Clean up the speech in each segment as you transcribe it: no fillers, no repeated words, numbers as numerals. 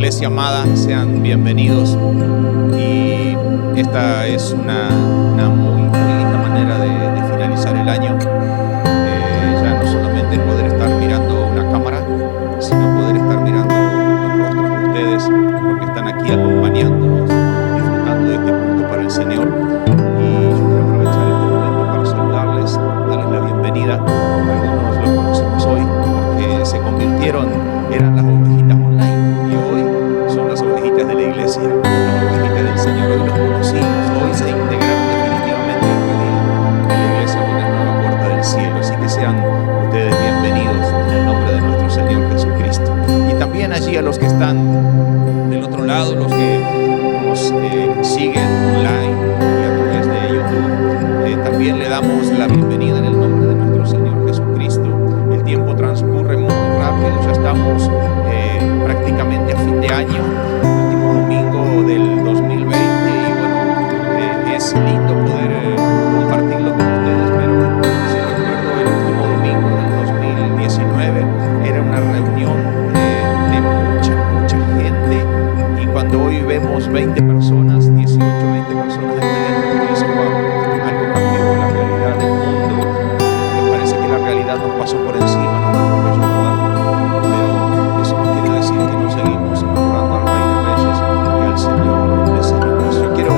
Iglesia amada, sean bienvenidos. Y esta es una muy linda manera de finalizar el año. Ya no solamente poder estar mirando una cámara, sino poder estar mirando los rostros de ustedes, porque están aquí acompañándonos, disfrutando de este culto para el Señor. Y yo quiero aprovechar este momento para saludarles, darles la bienvenida. Algunos los conocemos hoy porque se convirtieron, eran las ovejitas online, y hoy son las ovejitas de la iglesia, las ovejitas del Señor. Hoy los conocimos, hoy se integraron definitivamente al redil de la iglesia con la nueva puerta del cielo. Así que sean ustedes bienvenidos en el nombre de nuestro Señor Jesucristo. Y también allí a los que están del otro lado, los que nos siguen online y a través de YouTube, también le damos la bienvenida en el nombre de nuestro Señor Jesucristo. El tiempo transcurre muy rápido, ya estamos prácticamente a fin de año, último domingo del 2020, y bueno, es lindo poder compartirlo con ustedes, pero si recuerdo el último domingo del 2019 era una reunión de mucha gente, y cuando hoy vemos 20 personas, 18, 20 personas aquí dentro, dice, wow, algo cambió, la realidad del mundo, me parece que la realidad nos pasó por encima, no nos atropelló abajo, pero eso no quiere decir que no seguimos adorando al Rey de Reyes y al Señor de Señores. Yo quiero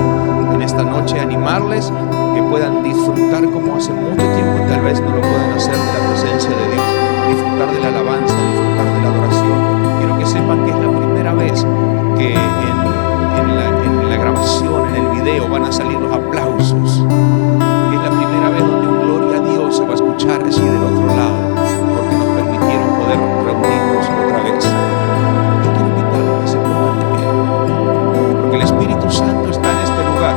en esta noche animarles que puedan disfrutar como hace mucho tiempo tal vez no lo pueden hacer de la presencia de Dios, disfrutar de la alabanza, disfrutar de la adoración. Quiero que sepan que es la primera vez que en la grabación, en el video, van a salir los aplausos. Y es la primera vez donde un gloria a Dios se va a escuchar allí del otro lado, porque nos permitieron poder reunirnos otra vez. Yo quiero invitarlos a que se pongan de pie, porque el Espíritu Santo está en este lugar.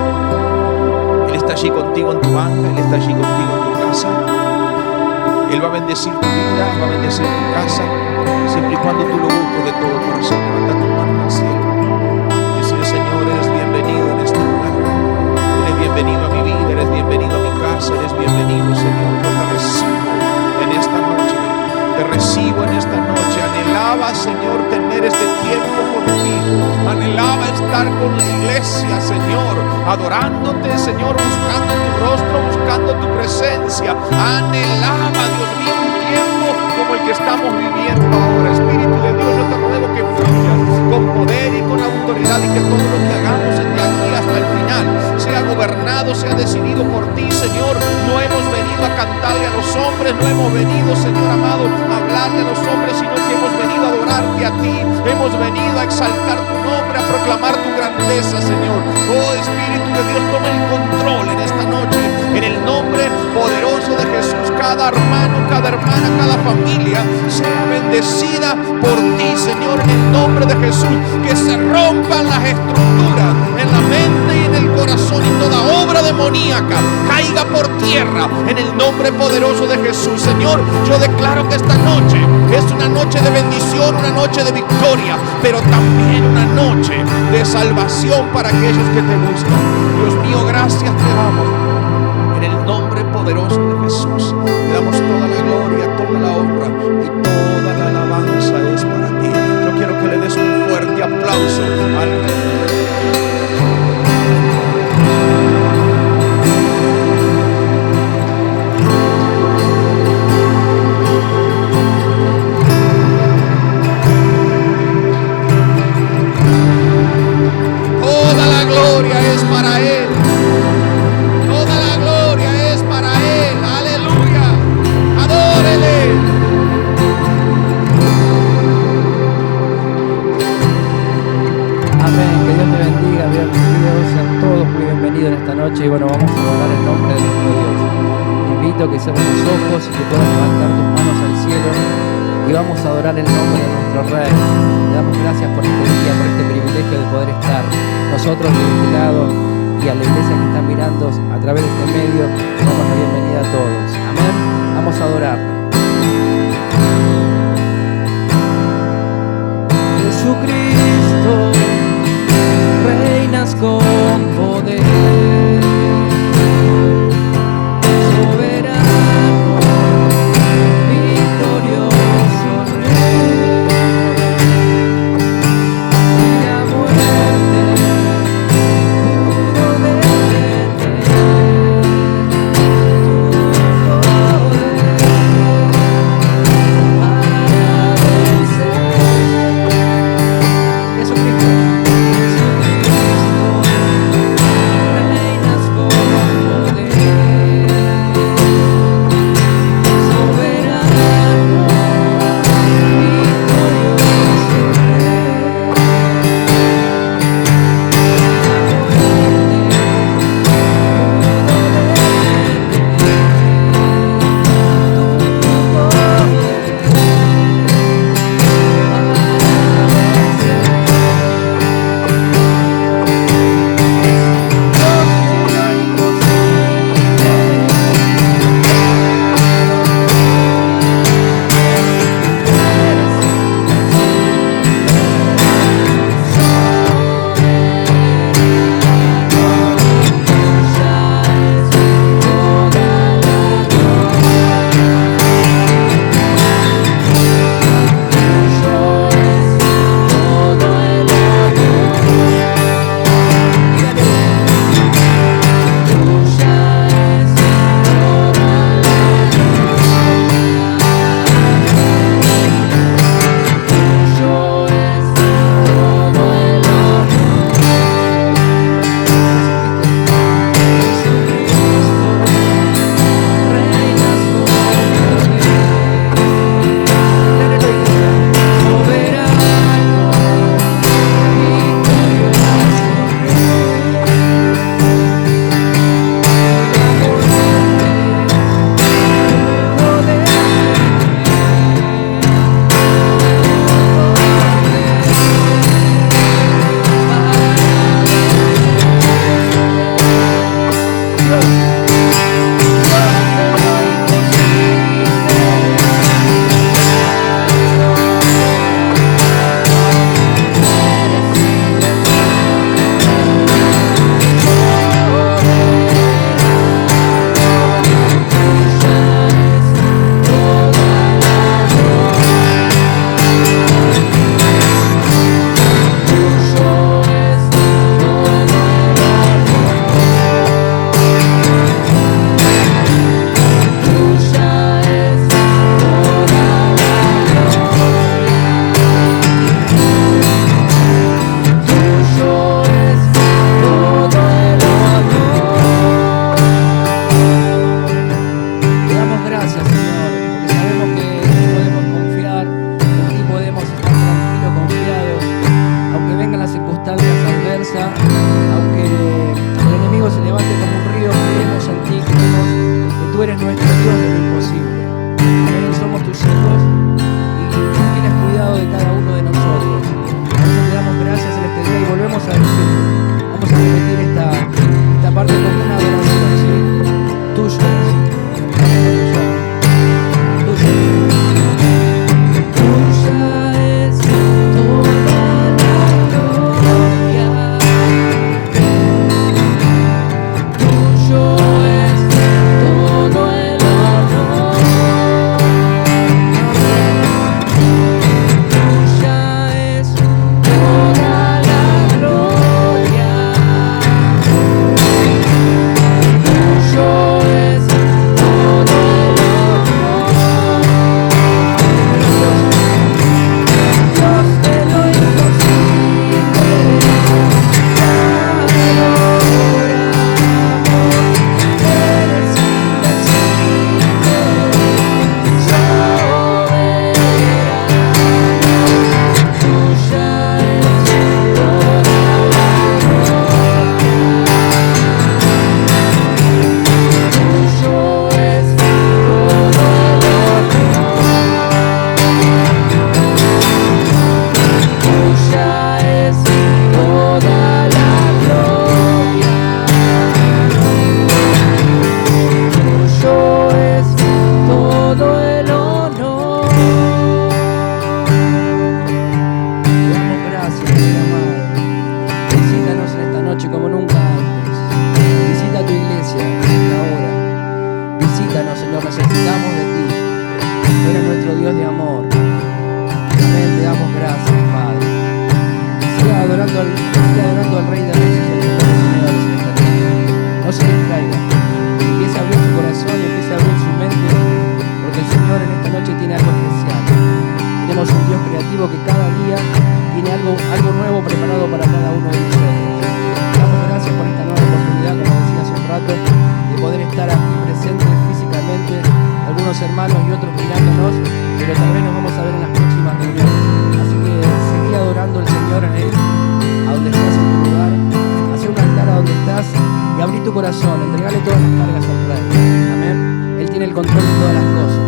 Él está allí contigo en tu banca, Él está allí contigo en tu casa. Él va a bendecir tu vida, va a bendecir tu casa, siempre y cuando tú lo busques de todo corazón. Levanta tu mano al cielo. Decir, Señor, eres bienvenido en este lugar. Eres bienvenido a mi vida, eres bienvenido a mi casa, eres bienvenido, Señor. Yo te recibo en esta noche. Te recibo en esta noche. Anhelaba, Señor, tener este tiempo contigo. Anhelaba estar con la iglesia, Señor, adorándote, Señor, buscando tu rostro, buscando tu presencia. Anhelaba, Dios mío, un tiempo como el que estamos viviendo ahora. Espíritu de Dios, yo te ruego que fluyas con poder y con autoridad, y que todo lo que hagamos desde aquí hasta el final sea gobernado, sea decidido por ti, Señor. No hemos venido a cantarle a los hombres, no hemos venido, Señor amado, a hablarle a los hombres, sino que hemos venido a adorarte a ti. Hemos venido a exaltar tu nombre, a proclamar tu grandeza, Señor. Oh Espíritu de Dios, toma el control en esta noche, en el nombre poderoso de Jesús. Cada hermano, cada hermana, cada familia sea bendecida por ti, Señor, en el nombre de Jesús. Que se rompan las estructuras en la mente y en el corazón, y toda obra demoníaca caiga por tierra en el nombre poderoso de Jesús. Señor, yo declaro que esta noche es una noche de bendición, una noche de victoria, pero también una noche de salvación para aquellos que te buscan. Dios mío, gracias te damos en el nombre poderoso de Jesús. Te damos toda la gloria, toda la honra y toda la alabanza es para ti. Yo quiero que le des un fuerte aplauso al Rey. Y bueno, vamos a adorar el nombre de nuestro Dios. Te invito a que cierres tus ojos y que puedas levantar tus manos al cielo, y vamos a adorar el nombre de nuestro Rey. Te damos gracias por este día, por este privilegio de poder estar nosotros de este lado, y a la iglesia que está mirando a través de este medio, damos la bienvenida a todos. Amén. Vamos a adorar. Jesucristo, reinas con poder. adorando al Rey de Reyes y al Señor de Señores en esta noche. No se distraiga. Empiece a abrir su corazón y empiece a abrir su mente, porque el Señor en esta noche tiene algo especial. Tenemos un Dios creativo que cada día tiene algo nuevo preparado para cada uno de nosotros. Damos gracias por esta nueva oportunidad, como decía hace un rato, de poder estar aquí presentes físicamente, algunos hermanos y otros mirándonos, pero tal vez nos vamos a ver en las próximas reuniones. Así que seguí adorando al Señor en Él, a donde estás en tu lugar, hace un altar a donde estás y abrí tu corazón, entregale todas las cargas al Rey. Amén. Él tiene el control de todas las cosas.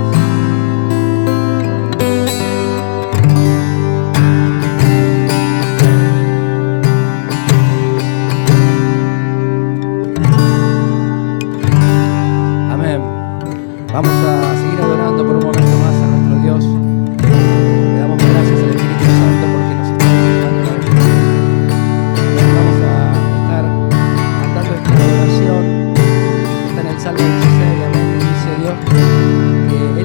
Vamos a seguir adorando por un momento más a nuestro Dios. Le damos gracias al Espíritu Santo porque nos está visitando en la vida. Vamos a estar cantando esta adoración. Está en el Salmo 16, amén. Dice Dios que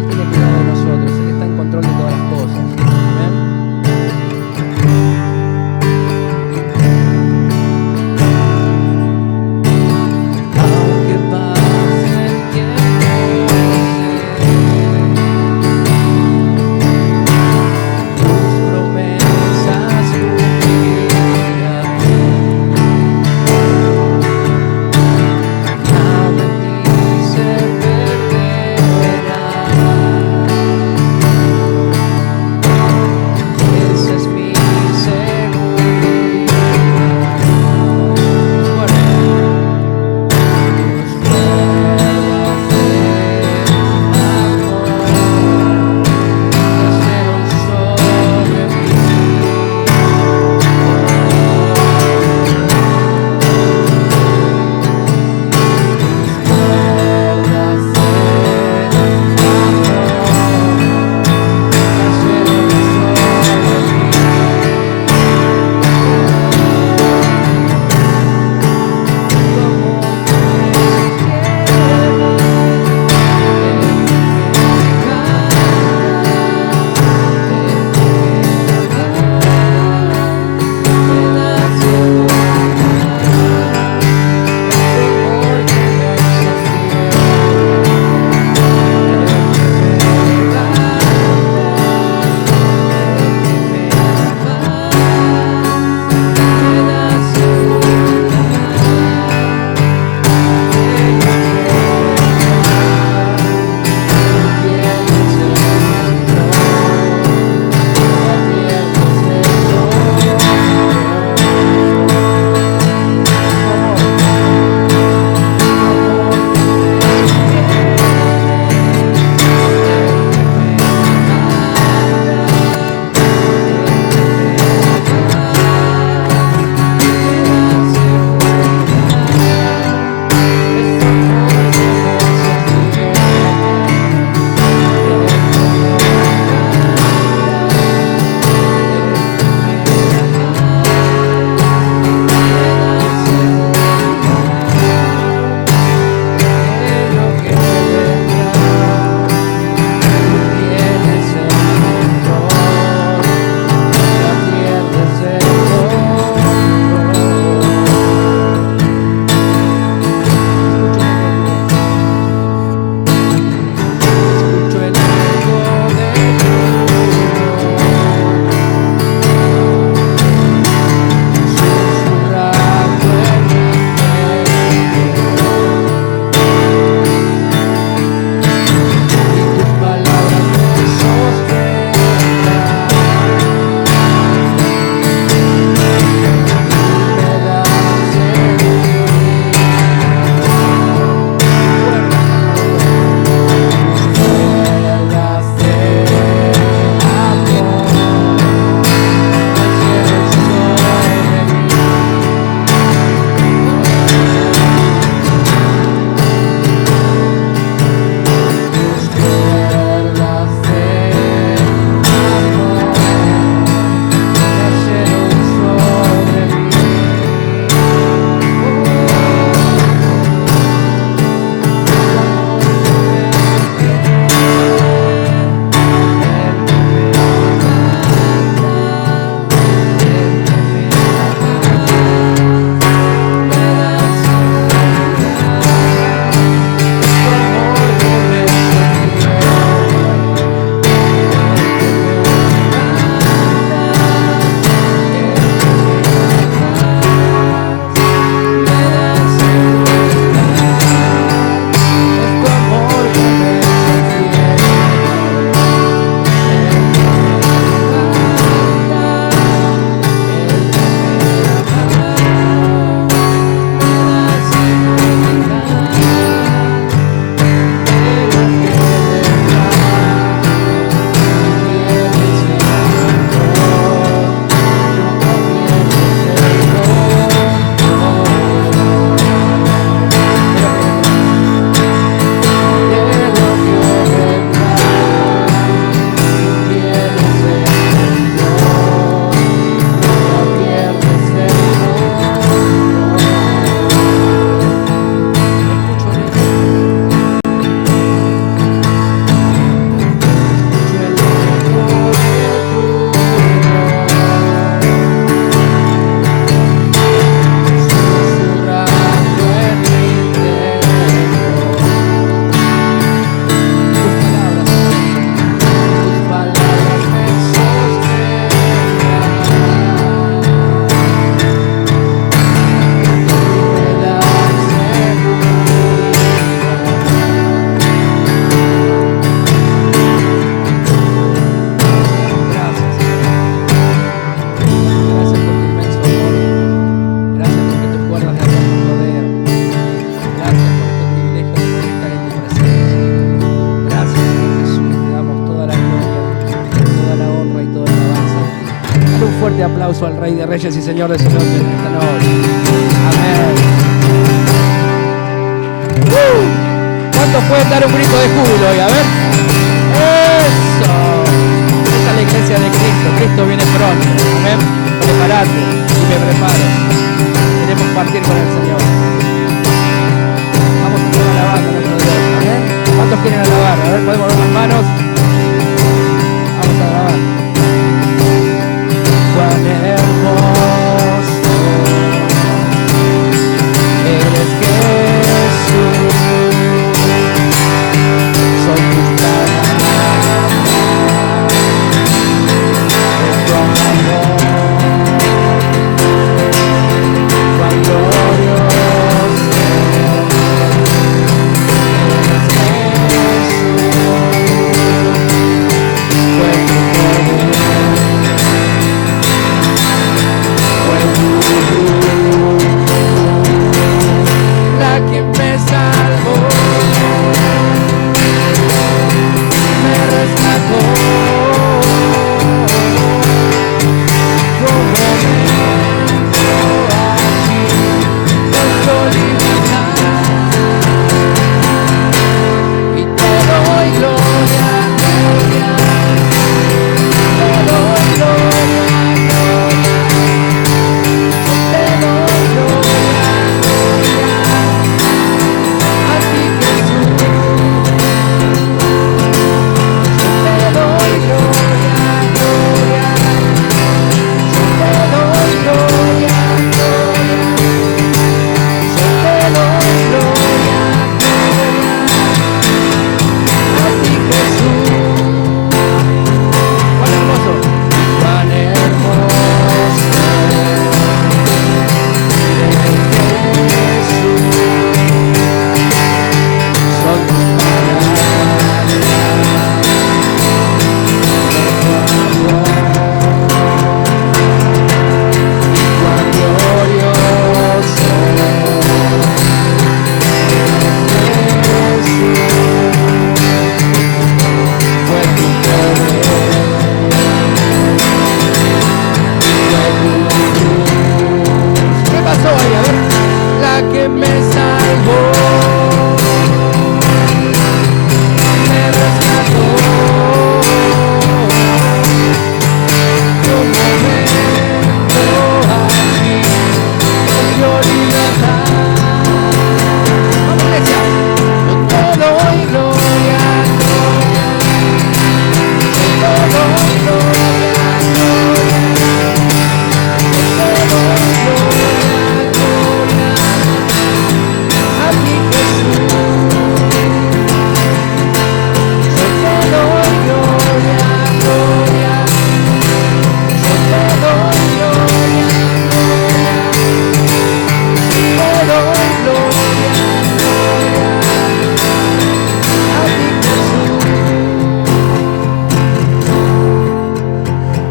aplauso al Rey de Reyes y Señor de Señores en esta noche. Amén. ¿Cuántos pueden dar un grito de júbilo hoy? A ver. Eso. Esta es la iglesia de Cristo. Cristo viene pronto. Amén. Preparate y me preparo. Queremos partir con el Señor. Vamos a estar alabando a nuestro Dios. Amén. ¿Cuántos quieren alabar? A ver, podemos ver las manos. Vamos a alabar. Cuán hermoso eres, Jesús. Son tus palabras, es tu amor. Cuán glorioso eres, Jesús. Fue tu poder. La que me salvó, me rescató, como dentro allí, nuestro libertad, y te doy gloria, gloria, te doy gloria, gloria. Te doy gloria, gloria, a ti Jesús. Te doy gloria, gloria. Yo te doy gloria, gloria. Yo te doy gloria, gloria, a ti Jesús. Cuán hermoso, cuán hermoso. Son tus palabras, cuán glorioso Jesús, fue tu poder, fue tu cruz. ¿Qué pasó ahí? A ver, la que me salvó, me rescató, como dentro allí, nos dio libertad. Vamos, iglesia. Yo te doy gloria, gloria. Yo te doy gloria, gloria. Yo te doy gloria, gloria, a ti Jesús. Yo te doy gloria, gloria. Yo te doy gloria, gloria. Yo te doy gloria, gloria, a ti Jesús.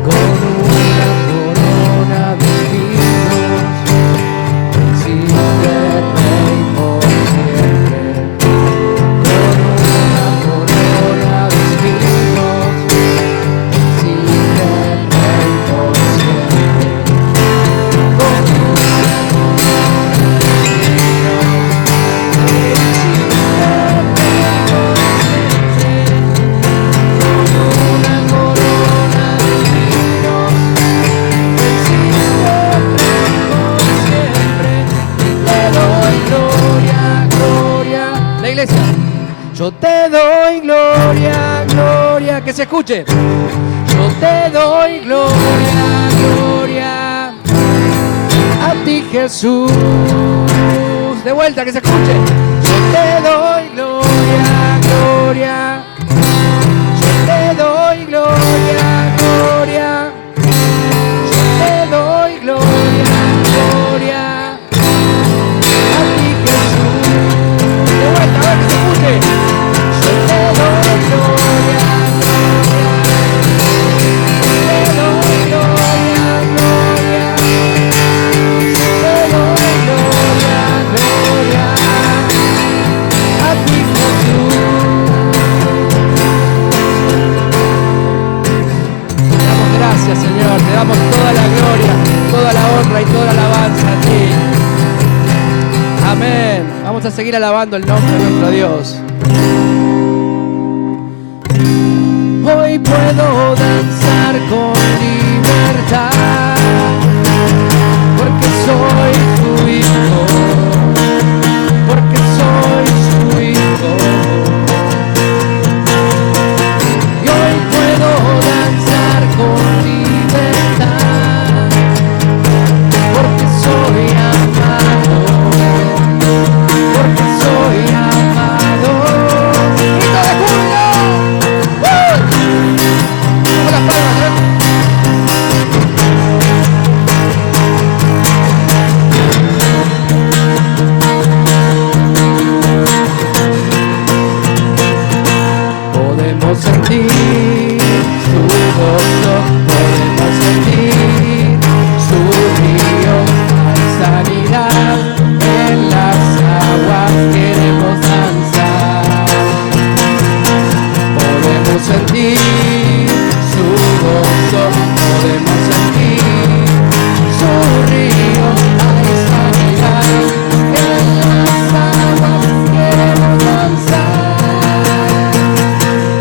Con una corona de espinos, venciste Rey por siempre. Con una corona de espinos, venciste Rey por siempre. Con una corona de espinos, venciste Rey por siempre. Con una corona de espinos, venciste Rey por siempre. Y te doy gloria, gloria. La iglesia. Yo te doy gloria, gloria. Que se escuche. Yo te doy gloria, gloria, a ti Jesús. De vuelta, que se escuche. Yo te doy gloria, gloria. Yo te doy gloria, gloria. Yo te doy gloria, gloria, a ti Jesús. De vuelta, a ver que se escuche. Yo te doy gloria, gloria. Yo te doy gloria, gloria. Yo te doy gloria, gloria, a ti Jesús. toda alabanza a ti. Amén. Vamos a seguir alabando el nombre de nuestro Dios. Hoy puedo danzar con libertad, porque soy tu hijo, porque soy su hijo. Y hoy puedo danzar con libertad, porque soy amado, porque soy amado. ¡Grito de júbilo! ¡Con las palmas, podemos sentir su gozo, podemos sentir su río, hay sanidad en las aguas, queremos danzar. Podemos sentir su gozo, podemos sentir su río, hay sanidad en las aguas, queremos danzar.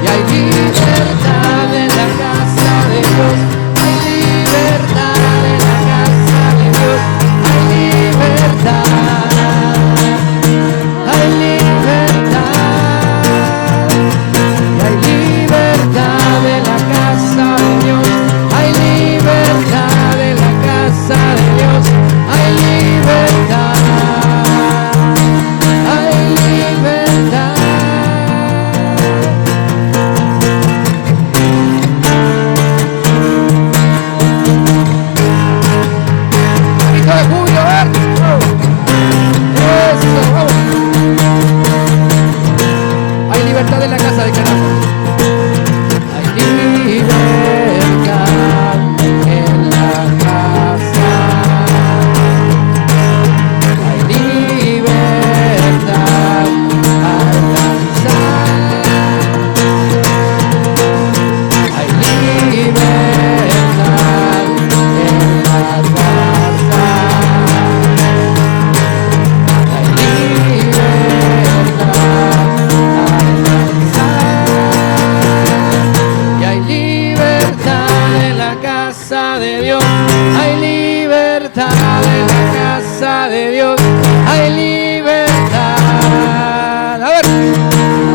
Y hay libertad en la casa de Dios, hay libertad en la casa de Dios, hay libertad, hay libertad. Y hay libertad en la casa de Dios, hay libertad en la casa de Dios, hay libertad, hay libertad. Grito de júbilo, a ver. Eso, vamos. Hay libertad en la casa de Canaán. Hay libertad en la casa. Hay libertad al danzar. Hay libertad en la casa. Hay libertad al danzar. Y hay libertad en la casa de Dios. Hay libertad en la casa de Dios. Hay libertad. A ver.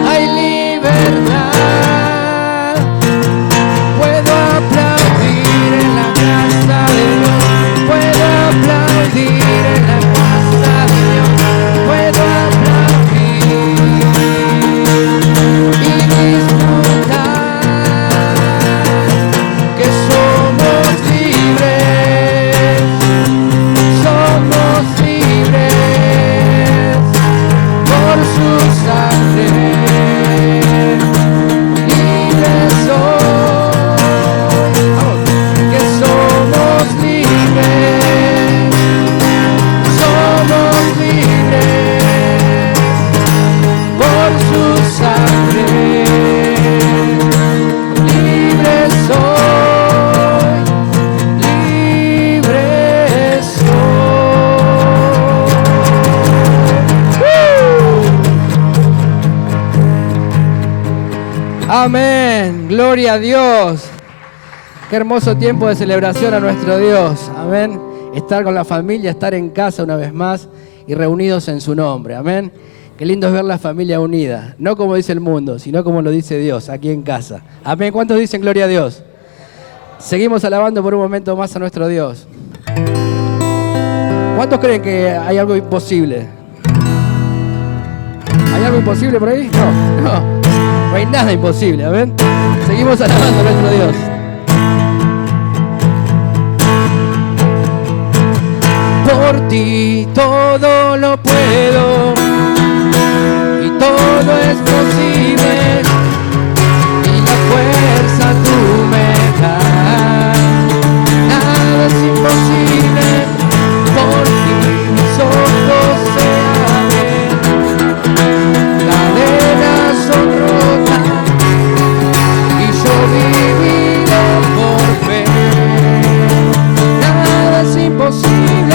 Hay libertad. Puedo aplaudir en la casa de Dios. Puedo aplaudir en la casa de Dios. Puedo aplaudir y disfrutar que somos libres, somos libres por su sangre, libres soy, vamos, que somos libres, somos libres por su sangre, libres soy, libres soy. Amén, gloria a Dios. Qué hermoso tiempo de celebración a nuestro Dios. Amén. Estar con la familia, estar en casa una vez más y reunidos en su nombre. Amén. Qué lindo es ver la familia unida. No como dice el mundo, sino como lo dice Dios, aquí en casa. Amén. ¿Cuántos dicen gloria a Dios? Seguimos alabando por un momento más a nuestro Dios. ¿Cuántos creen que hay algo imposible? ¿Hay algo imposible por ahí? No hay nada imposible. Amén. Seguimos alabando a nuestro Dios. Por ti todo lo puedo y todo es posible, y la fuerza tú me das. Nada es imposible, por ti mis ojos se abren, cadenas son rotas y yo viviré por fe. Nada es imposible.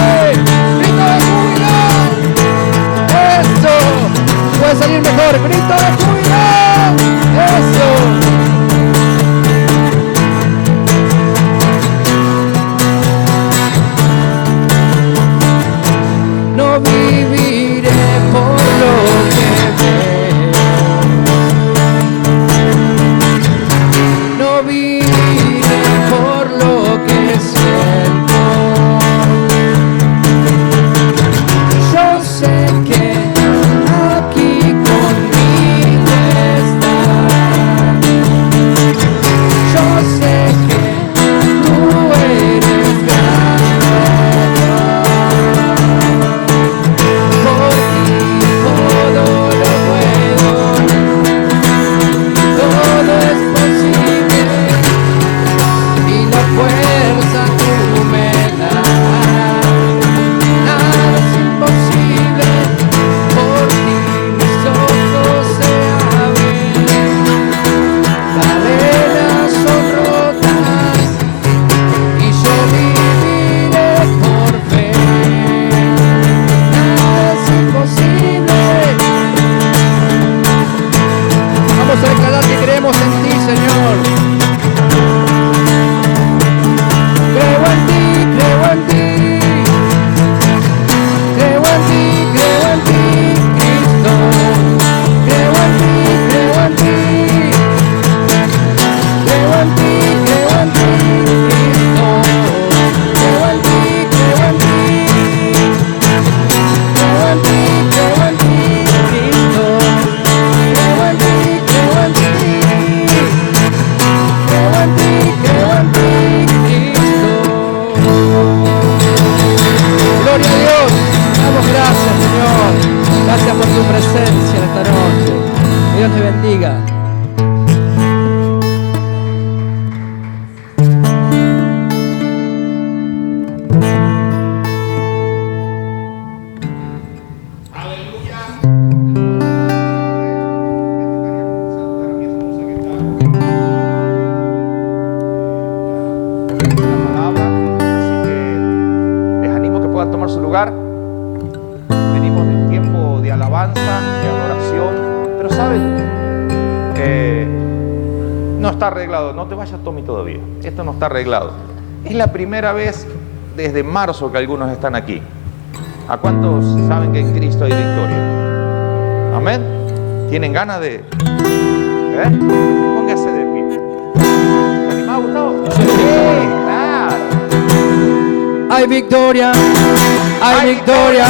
pueda tomar su lugar. Venimos de un tiempo de alabanza, de adoración, pero ¿saben? No está arreglado. No te vayas, Tommy, todavía. Esto no está arreglado. Es la primera vez desde marzo que algunos están aquí. ¿A cuántos saben que en Cristo hay victoria? Amén. ¿Tienen ganas de...? Póngase de pie. ¿Te animás, Gustavo? Sí, claro. Hay victoria, hay victoria,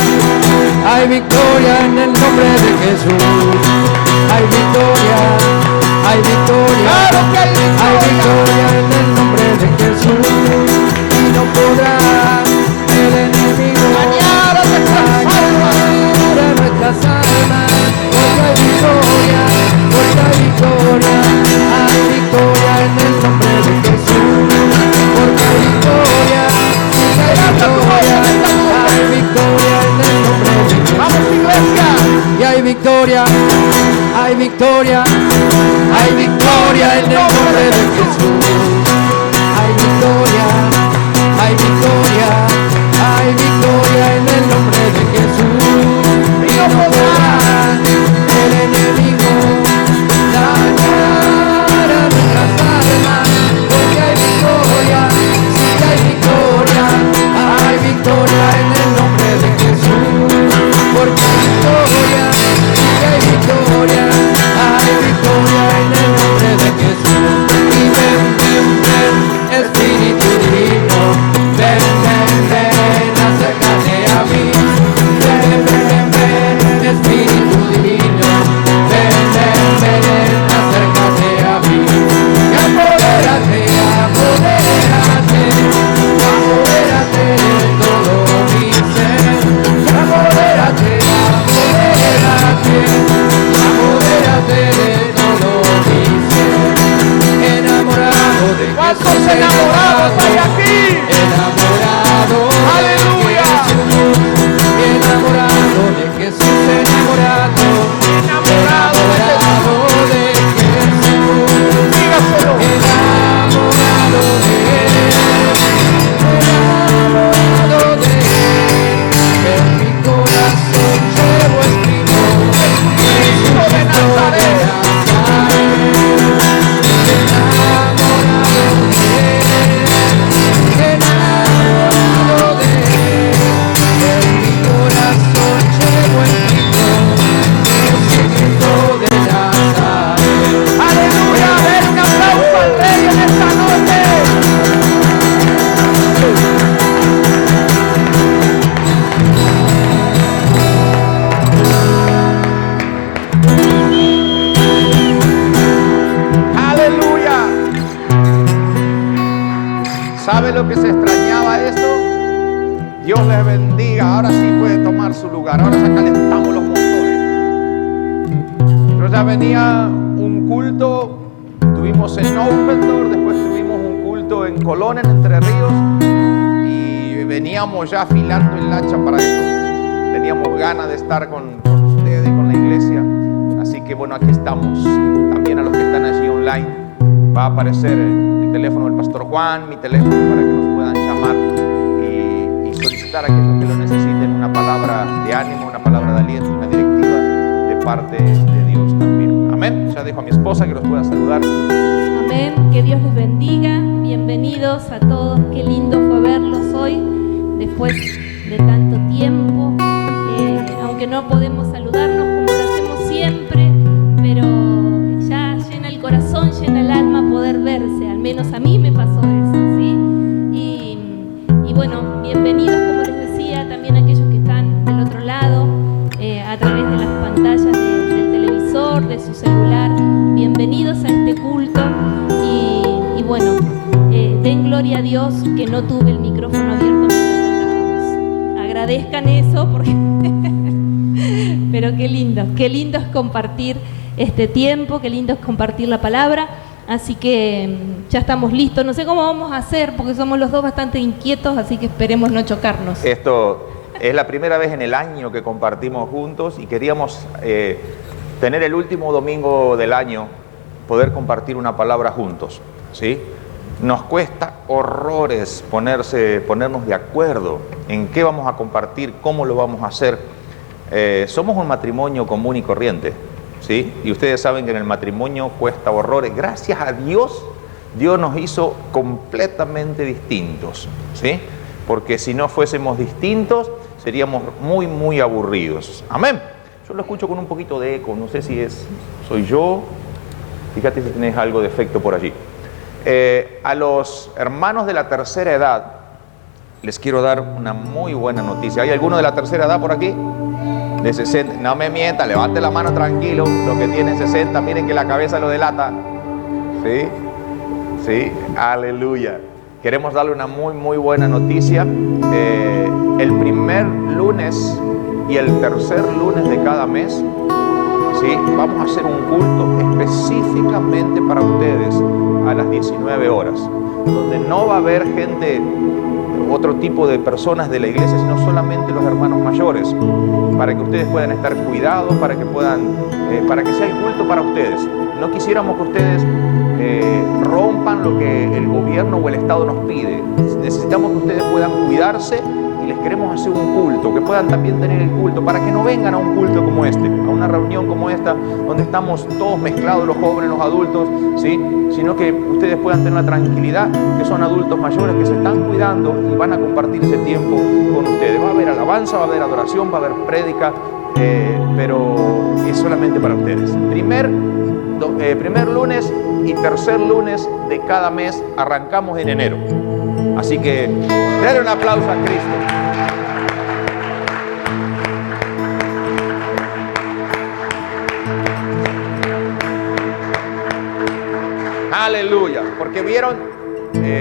hay victoria en el nombre de Jesús. Hay victoria, hay victoria, ¡Claro que hay victoria! Hay victoria en el nombre de Jesús. Y no podrá el enemigo dañar a nuestras almas. Porque hay victoria, porque hay victoria, hay victoria en el nombre de Jesús. Porque hay victoria, hay victoria, hay victoria en el nombre de Jesús. ¡Vamos, iglesia! Y hay victoria, hay victoria, hay victoria en el nombre de Jesús. Hay victoria, hay victoria, hay victoria en el nombre de Jesús. Y no podrá el enemigo dañar a nuestras almas, porque hay victoria, sí hay victoria en el nombre de Jesús. Porque hay victoria, sí hay victoria en el nombre de Jesús. Y ven, ven, ven, Espíritu Divino, ven, ven, ven, acércate a mí. Ven, ven, ven, Espíritu Divino, ven, ven, ven, acércate a mí. Y apodérate, apodérate, apodérate de todo mi ser. Apodérate, apodérate, apodérate de todo mi ser. Enamorado de ¿Cuántos Jesús, enamorados hay aquí? enamorado ¡Aleluya! de Jesús, enamorado de Jesús, enamorado de Jesús, Dígaselo. enamorado de él, en mi corazón llevo escrito Cristo de Nazaret. Enamorado de él, en mi corazón llevo escrito Jesucristo de Nazaret. ¡Aleluya! ¡Den un aplauso al Rey en esta noche! ¡Aleluya! ¿Sabe lo que se extrañaba esto? Dios les bendiga. Ahora sí puede tomar su lugar. Ahora ya calentamos los motores. Yo ya venía un culto. Tuvimos en Open después tuvimos un culto en Colón, en Entre Ríos. Y veníamos ya afilando el hacha para eso. Teníamos ganas de estar con ustedes y con la iglesia. Así que bueno, aquí estamos. También a los que están allí online va a aparecer el teléfono del Pastor Juan, mi teléfono, para que nos puedan llamar y solicitar a aquellos que lo necesiten una palabra de ánimo, una palabra de aliento, una directiva de parte de Dios también. Amén. Ya dejo a mi esposa que los pueda saludar. Amén, que Dios les bendiga, bienvenidos a todos, qué lindo fue verlos hoy, después de tanto tiempo, aunque no podemos saludarnos como lo hacemos siempre, pero ya llena el corazón, llena el alma poder verse, al menos a mí me pasó eso, ¿sí? Y bueno, bienvenidos, como les decía, también a aquellos que están del otro lado, a través de las pantallas del televisor, de su celular, bienvenidos a este culto y bueno, den gloria a Dios que no tuve el micrófono abierto mientras cantábamos. Agradezcan eso porque pero qué lindo es compartir este tiempo, qué lindo es compartir la palabra. Así que ya estamos listos. No sé cómo vamos a hacer porque somos los dos bastante inquietos, así que esperemos no chocarnos. Esto es la primera vez en el año que compartimos juntos y queríamos tener el último domingo del año, poder compartir una palabra juntos, ¿sí? Nos cuesta horrores ponernos de acuerdo en qué vamos a compartir, cómo lo vamos a hacer. Somos un matrimonio común y corriente, ¿sí? Y ustedes saben que en el matrimonio cuesta horrores. Gracias a Dios, Dios nos hizo completamente distintos, ¿sí? Porque si no fuésemos distintos, seríamos muy, muy aburridos. Amén. Yo lo escucho con un poquito de eco, no sé si soy yo. Fíjate si tienes algo de efecto por allí. A los hermanos de la tercera edad les quiero dar una muy buena noticia. ¿Hay alguno de la tercera edad por aquí? De 60, no me mienta, levante la mano tranquilo. Los que tienen 60, miren que la cabeza lo delata. ¿Sí? Sí, aleluya. Queremos darle una muy, muy buena noticia. El primer lunes y el tercer lunes de cada mes, ¿sí?, vamos a hacer un culto específicamente para ustedes a las 19 horas, donde no va a haber gente, otro tipo de personas de la iglesia, sino solamente los hermanos mayores, para que ustedes puedan estar cuidados, para que sea el culto para ustedes. No quisiéramos que ustedes rompan lo que el gobierno o el Estado nos pide. Necesitamos que ustedes puedan cuidarse y les queremos hacer un culto, que puedan también tener el culto, para que no vengan a un culto como este, a una reunión como esta, donde estamos todos mezclados, los jóvenes, los adultos, ¿sí?, sino que ustedes puedan tener la tranquilidad que son adultos mayores que se están cuidando y van a compartir ese tiempo con ustedes. Va a haber alabanza, va a haber adoración, va a haber prédica, pero es solamente para ustedes. Primer lunes y tercer lunes de cada mes arrancamos en enero. Así que denle un aplauso a Cristo. Aleluya. Porque vieron,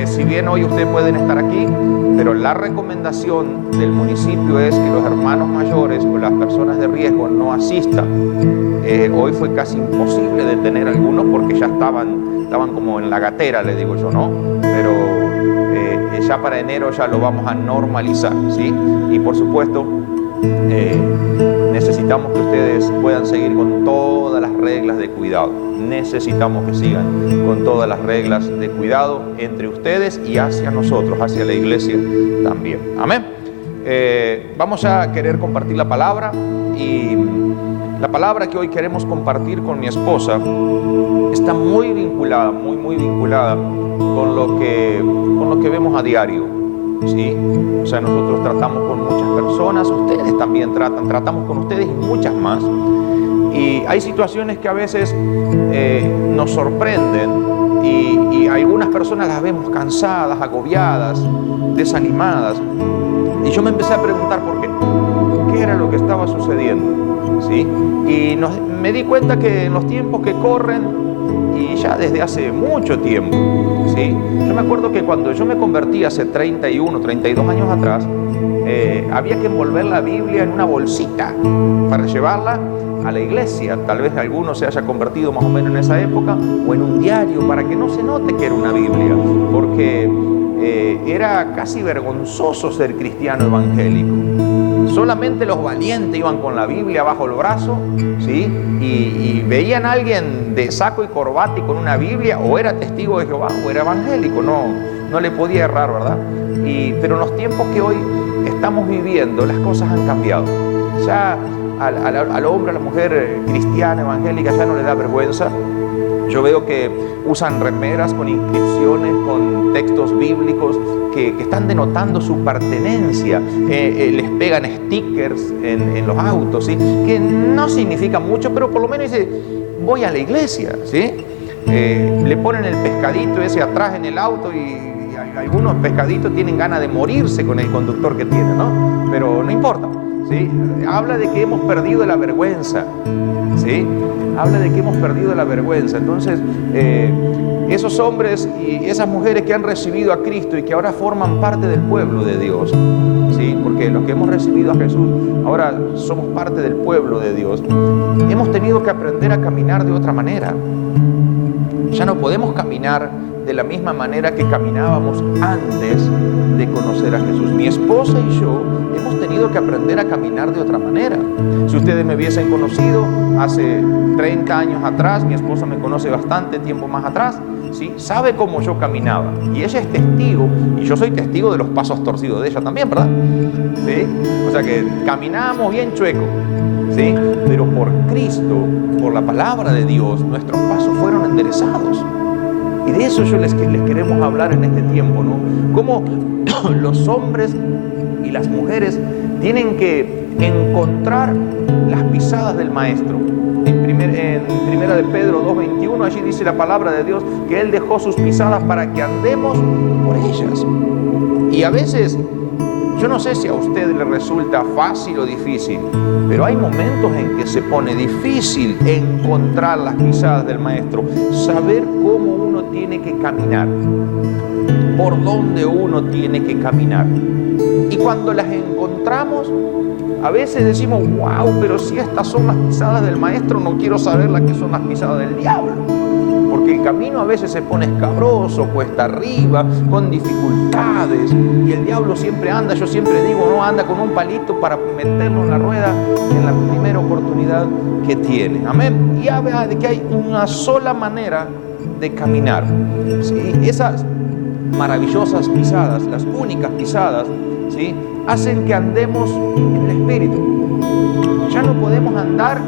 si bien hoy ustedes pueden estar aquí, pero la recomendación del municipio es que los hermanos mayores o las personas de riesgo no asistan. Hoy fue casi imposible detener a algunos porque ya estaban como en la gatera, le digo yo, ¿no? Pero ya para enero ya lo vamos a normalizar, ¿sí? Y por supuesto, necesitamos que ustedes puedan seguir con todas las reglas de cuidado. Necesitamos que sigan con todas las reglas de cuidado entre ustedes y hacia nosotros, hacia la iglesia también. Amén. Vamos a querer compartir la palabra, y la palabra que hoy queremos compartir con mi esposa está muy vinculada, muy vinculada con lo que vemos a diario, ¿sí? O sea, nosotros tratamos con muchas personas, ustedes también tratamos con ustedes y muchas más. Y hay situaciones que a veces nos sorprenden y algunas personas las vemos cansadas, agobiadas, desanimadas. Y yo me empecé a preguntar por qué. ¿Qué era lo que estaba sucediendo? ¿Sí? Y me di cuenta que en los tiempos que corren, y ya desde hace mucho tiempo, ¿sí? Yo me acuerdo que cuando yo me convertí hace 31, 32 años atrás, había que envolver la Biblia en una bolsita para llevarla a la iglesia. Tal vez alguno se haya convertido más o menos en esa época, o en un diario, para que no se note que era una Biblia, porque era casi vergonzoso ser cristiano evangélico. Solamente los valientes iban con la Biblia bajo el brazo, ¿sí? Y veían a alguien de saco y corbata y con una Biblia, o era testigo de Jehová o era evangélico, no le podía errar, ¿verdad? Pero en los tiempos que hoy estamos viviendo, las cosas han cambiado. Ya al hombre, a la mujer cristiana, evangélica, ya no le da vergüenza. Yo veo que usan remeras con inscripciones, con textos bíblicos que están denotando su pertenencia. Les pegan stickers en los autos, ¿sí? Que no significa mucho, pero por lo menos dice, voy a la iglesia, ¿sí? Le ponen el pescadito ese atrás en el auto, y algunos pescaditos tienen ganas de morirse con el conductor que tiene, ¿no? Pero no importa, ¿sí? Habla de que hemos perdido la vergüenza, ¿sí? Habla de que hemos perdido la vergüenza. Entonces, esos hombres y esas mujeres que han recibido a Cristo y que ahora forman parte del pueblo de Dios, ¿sí? Porque los que hemos recibido a Jesús ahora somos parte del pueblo de Dios. Hemos tenido que aprender a caminar de otra manera. Ya no podemos caminar de la misma manera que caminábamos antes de conocer a Jesús. Mi esposa y yo hemos tenido que aprender a caminar de otra manera. Si ustedes me hubiesen conocido hace 30 años atrás, mi esposa me conoce bastante tiempo más atrás, ¿sí? Sabe cómo yo caminaba. Y ella es testigo, y yo soy testigo de los pasos torcidos de ella también, ¿verdad? ¿Sí? O sea que caminábamos bien chueco, ¿sí? Pero por Cristo, por la palabra de Dios, nuestros pasos fueron enderezados. Y de eso les queremos hablar en este tiempo, ¿no? Cómo los hombres y las mujeres tienen que encontrar las pisadas del Maestro. En primera de Pedro 2:21, allí dice la palabra de Dios que Él dejó sus pisadas para que andemos por ellas. Y a veces, yo no sé si a usted le resulta fácil o difícil, pero hay momentos en que se pone difícil encontrar las pisadas del Maestro, saber cómo uno tiene que caminar, por dónde uno tiene que caminar. Y cuando las encontramos, a veces decimos, wow, pero si estas son las pisadas del Maestro, no quiero saber las que son las pisadas del diablo. Porque el camino a veces se pone escabroso, cuesta arriba, con dificultades. Y el diablo siempre anda, yo siempre digo, no anda con un palito para meterlo en la rueda en la primera oportunidad que tiene. Amén. Y habla de que hay una sola manera de caminar. ¿Sí? Esas maravillosas pisadas, las únicas pisadas, ¿sí?, hacen que andemos en el Espíritu. Ya no podemos andar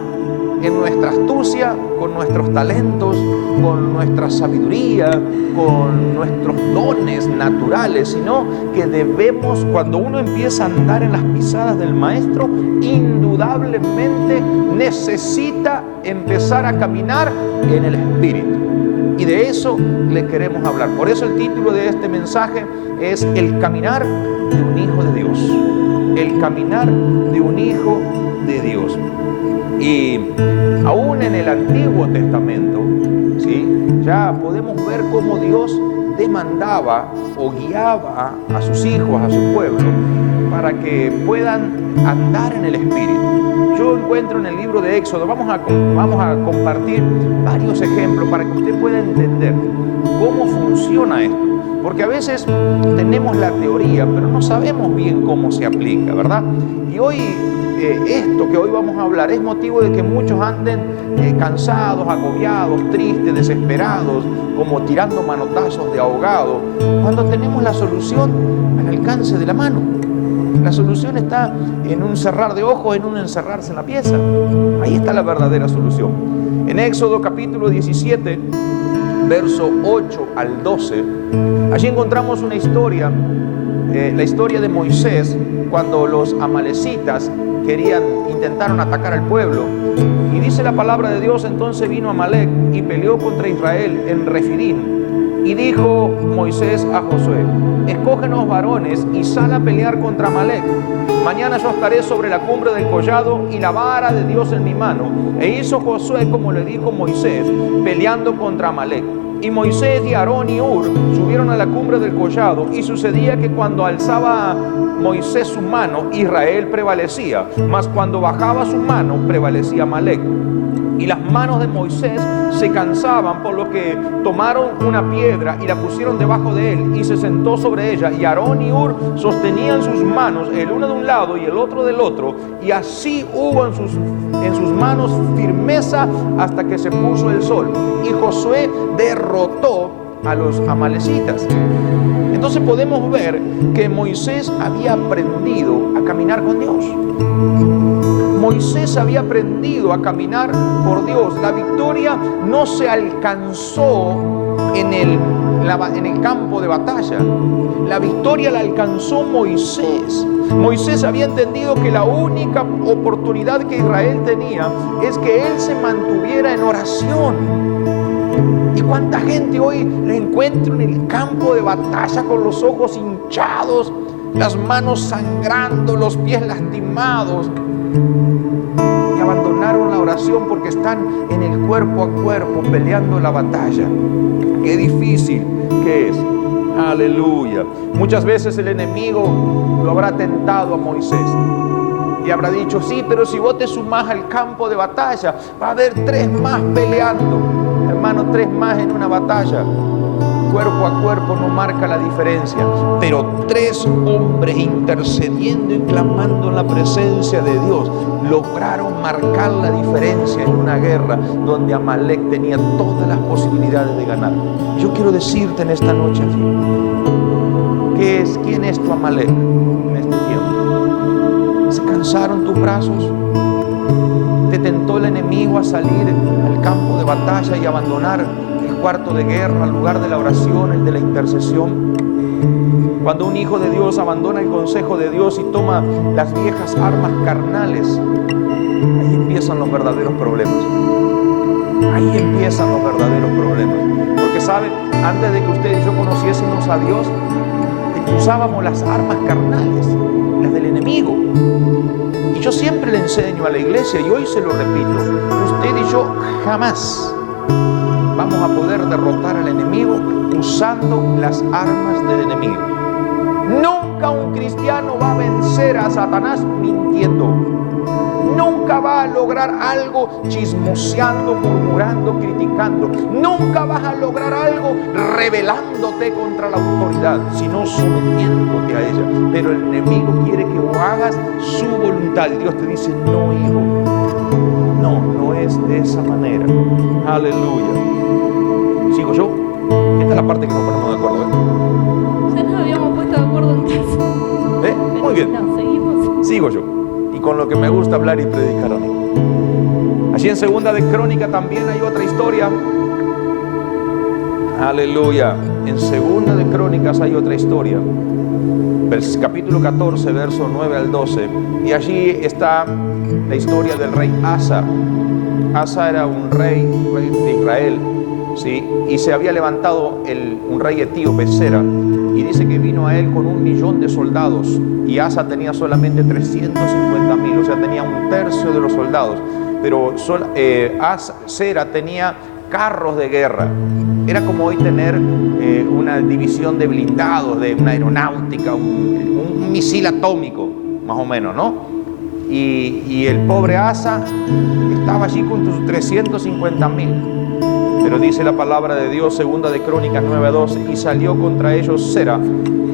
en nuestra astucia, con nuestros talentos, con nuestra sabiduría, con nuestros dones naturales, sino que debemos, cuando uno empieza a andar en las pisadas del Maestro, indudablemente necesita empezar a caminar en el Espíritu. Y de eso le queremos hablar. Por eso el título de este mensaje es El caminar de un hijo de Dios. El caminar de un hijo de Dios. Y aún en el Antiguo Testamento, ¿sí?, ya podemos ver cómo Dios demandaba o guiaba a sus hijos, a su pueblo, para que puedan andar en el Espíritu. Yo encuentro en el libro de Éxodo, vamos a compartir varios ejemplos para que usted pueda entender cómo funciona esto. Porque a veces tenemos la teoría, pero no sabemos bien cómo se aplica, ¿verdad? Y hoy, esto que hoy vamos a hablar es motivo de que muchos anden cansados, agobiados, tristes, desesperados, como tirando manotazos de ahogado, cuando tenemos la solución al alcance de la mano. La solución está en un cerrar de ojos, en un encerrarse en la pieza. Ahí está la verdadera solución. En Éxodo capítulo 17, verso 8 al 12, allí encontramos una historia, la historia de Moisés, cuando los amalecitas intentaron atacar al pueblo. Y dice la palabra de Dios, entonces vino Amalec y peleó contra Israel en Refidim. Y dijo Moisés a Josué, escógenos varones y sal a pelear contra Amalec. Mañana yo estaré sobre la cumbre del collado y la vara de Dios en mi mano. E hizo Josué como le dijo Moisés, peleando contra Amalec. Y Moisés y Aarón y Hur subieron a la cumbre del collado, y sucedía que cuando alzaba Moisés su mano, Israel prevalecía, mas cuando bajaba su mano, prevalecía Amalec. Y las manos de Moisés se cansaban, por lo que tomaron una piedra y la pusieron debajo de él, y se sentó sobre ella. Y Aarón y Hur sostenían sus manos, el uno de un lado y el otro del otro, y así hubo en sus manos firmeza hasta que se puso el sol. Y Josué derrotó a los amalecitas. Entonces podemos ver que Moisés había aprendido a caminar con Dios. Moisés había aprendido a caminar por Dios. La victoria no se alcanzó en el campo de batalla. La victoria la alcanzó Moisés. Moisés había entendido que la única oportunidad que Israel tenía es que él se mantuviera en oración. ¿Y cuánta gente hoy le encuentro en el campo de batalla con los ojos hinchados, las manos sangrando, los pies lastimados? Y abandonaron la oración porque están en el cuerpo a cuerpo peleando la batalla. Qué difícil que es. Aleluya. Muchas veces el enemigo lo habrá tentado a Moisés y habrá dicho, sí, pero si vos te sumás al campo de batalla, va a haber 3 más peleando. Hermano, 3 más en una batalla cuerpo a cuerpo no marca la diferencia, pero 3 hombres intercediendo y clamando en la presencia de Dios lograron marcar la diferencia en una guerra donde Amalek tenía todas las posibilidades de ganar. Yo quiero decirte en esta noche así, ¿quién es tu Amalek en este tiempo? ¿Se cansaron tus brazos? ¿Te tentó el enemigo a salir al campo de batalla y abandonar el cuarto de guerra, el lugar de la oración, el de la intercesión? Cuando un hijo de Dios abandona el consejo de Dios y toma las viejas armas carnales, ahí empiezan los verdaderos problemas. Ahí empiezan los verdaderos problemas. Porque saben, antes de que usted y yo conociésemos a Dios, usábamos las armas carnales, las del enemigo. Y yo siempre le enseño a la iglesia, y hoy se lo repito, usted y yo jamás vamos a poder derrotar al enemigo usando las armas del enemigo. Nunca un cristiano va a vencer a Satanás mintiendo. Nunca va a lograr algo chismoseando, murmurando, criticando. Nunca vas a lograr algo rebelándote contra la autoridad, sino sometiéndote a ella. Pero el enemigo quiere que vos hagas su voluntad. Y Dios te dice, no, hijo, no es de esa manera. Aleluya. ¿Sigo yo? Esta es la parte que nos ponemos de acuerdo, Ya nos habíamos puesto de acuerdo en eso. Muy bien. No, seguimos. Sigo yo. Y con lo que me gusta hablar y predicar a mí. Allí en Segunda de Crónica también hay otra historia. Aleluya. En Segunda de Crónicas hay otra historia. Capítulo 14, verso 9 al 12. Y allí está la historia del rey Asa. Asa era un rey de Israel, ¿sí? Y se había levantado un rey etíope, Sera, y dice que vino a él con 1.000.000 de soldados, y Asa tenía solamente 350.000, o sea, tenía 1/3 de los soldados. Pero Sera tenía carros de guerra. Era como hoy tener una división de blindados, de una aeronáutica, un misil atómico, más o menos, ¿no? Y el pobre Asa estaba allí con sus 350.000. Pero dice la palabra de Dios, Segunda de Crónicas 9:12, y salió contra ellos Sera,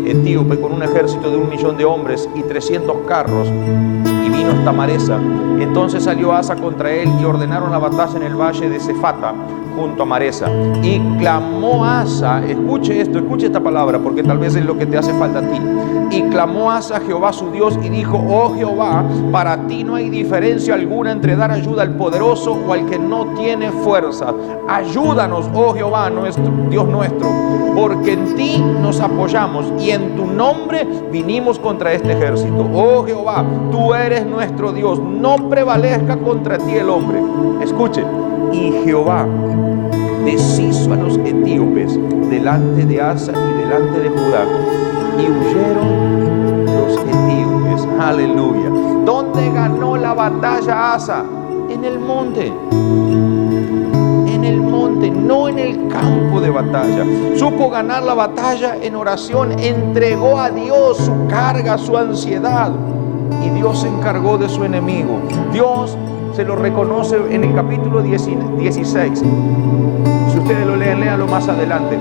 etíope, con un ejército de 1.000.000 de hombres y 300 carros, y vino hasta Maresa. Entonces salió Asa contra él y ordenaron la batalla en el valle de Cefata, junto a Maresa. Y clamó Asa, escuche esto, escuche esta palabra, porque tal vez es lo que te hace falta a ti. Y clamó Asa a Jehová su Dios y dijo, oh Jehová, para ti no hay diferencia alguna entre dar ayuda al poderoso o al que no tiene fuerza. Ayúdanos, oh Jehová, Dios nuestro, porque en ti nos apoyamos y en tu nombre vinimos contra este ejército. Oh Jehová, tú eres nuestro Dios, no prevalezca contra ti el hombre. Escuche, y Jehová deshizo a los etíopes delante de Asa y delante de Judá, y huyeron los etíopes. Aleluya. ¿Dónde ganó la batalla Asa? En el monte. En el monte, no en el campo de batalla. Supo ganar la batalla en oración, entregó a Dios su carga, su ansiedad, y Dios se encargó de su enemigo. Dios se lo reconoce en el capítulo 16. Si ustedes lo leen, léanlo más adelante.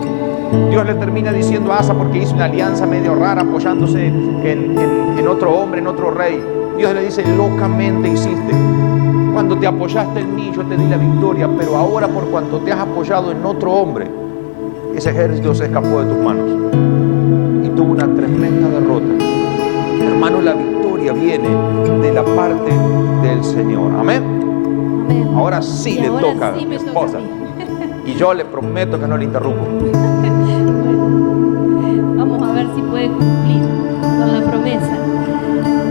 Dios le termina diciendo a Asa, porque hizo una alianza medio rara apoyándose en otro hombre, en otro rey. Dios le dice, locamente hiciste. Cuando te apoyaste en mí, yo te di la victoria, pero ahora por cuanto te has apoyado en otro hombre, ese ejército se escapó de tus manos y tuvo una tremenda derrota. Hermano, la victoria viene de la parte del Señor. Amén. Amén. Ahora sí Y le ahora toca sí a mi me esposa. toca a mí. Y yo le prometo que no le interrumpo. Vamos a ver si puede cumplir con la promesa.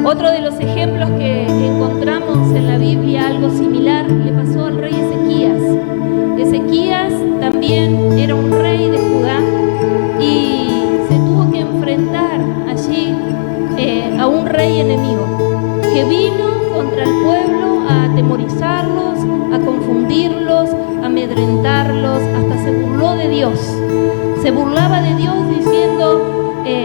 Otro de los ejemplos que encontramos en la Biblia, algo similar, le pasó al rey Ezequías. Ezequías también era un rey de Judá y se tuvo que enfrentar allí a un rey enemigo que vino contra el pueblo a atemorizarlos, a confundirlos, a amedrentarlos, hasta se burló de Dios. Se burlaba de Dios diciendo,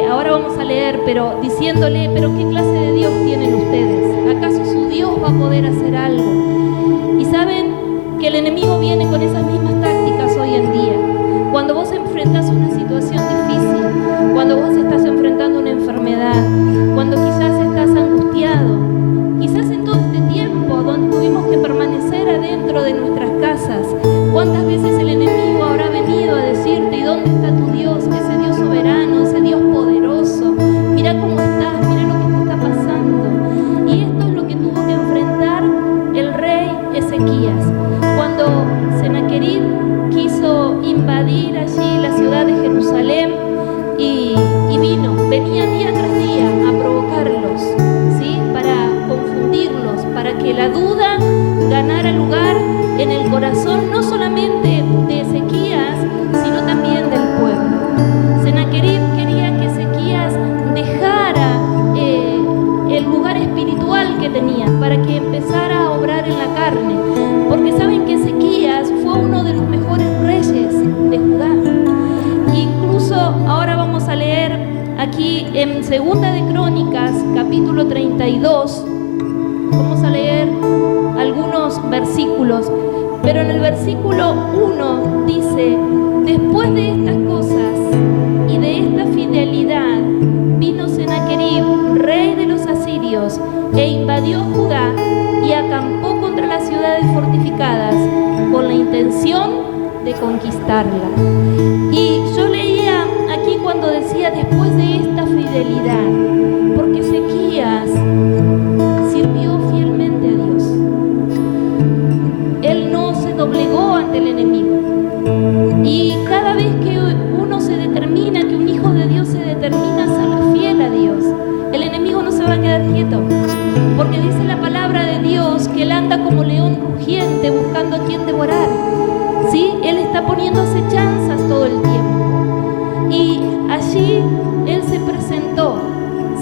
ahora vamos a leer, pero diciéndole, pero ¿qué clase de Dios tienen ustedes? ¿Acaso su Dios va a poder hacer algo? Y saben que el enemigo viene con esas mismas tácticas hoy en día. Cuando vos enfrentás una situación que la duda ganara lugar en el corazón no solamente de Ezequías, sino también del pueblo. Sennacherib quería que Ezequías dejara el lugar espiritual que tenía para que empezara a obrar en la carne, porque saben que Ezequías fue uno de los mejores reyes de Judá. Incluso ahora vamos a leer aquí en Segunda de Crónicas, capítulo 32, vamos a leer algunos versículos, pero en el versículo 1 dice: después de estas cosas y de esta fidelidad, vino Sennacherib, rey de los asirios, e invadió Judá y acampó contra las ciudades fortificadas con la intención de conquistarla. Y yo leía aquí cuando decía después de esta fidelidad, porque Ezequías sirvió fielmente a Dios. Él no se doblegó ante el enemigo. Y cada vez que uno se determina, que un hijo de Dios se determina a ser fiel a Dios, el enemigo no se va a quedar quieto, porque dice la palabra de Dios que él anda como león rugiente buscando a quien devorar. ¿Sí? Él está poniendo acechanzas todo el tiempo. Y allí él se presentó,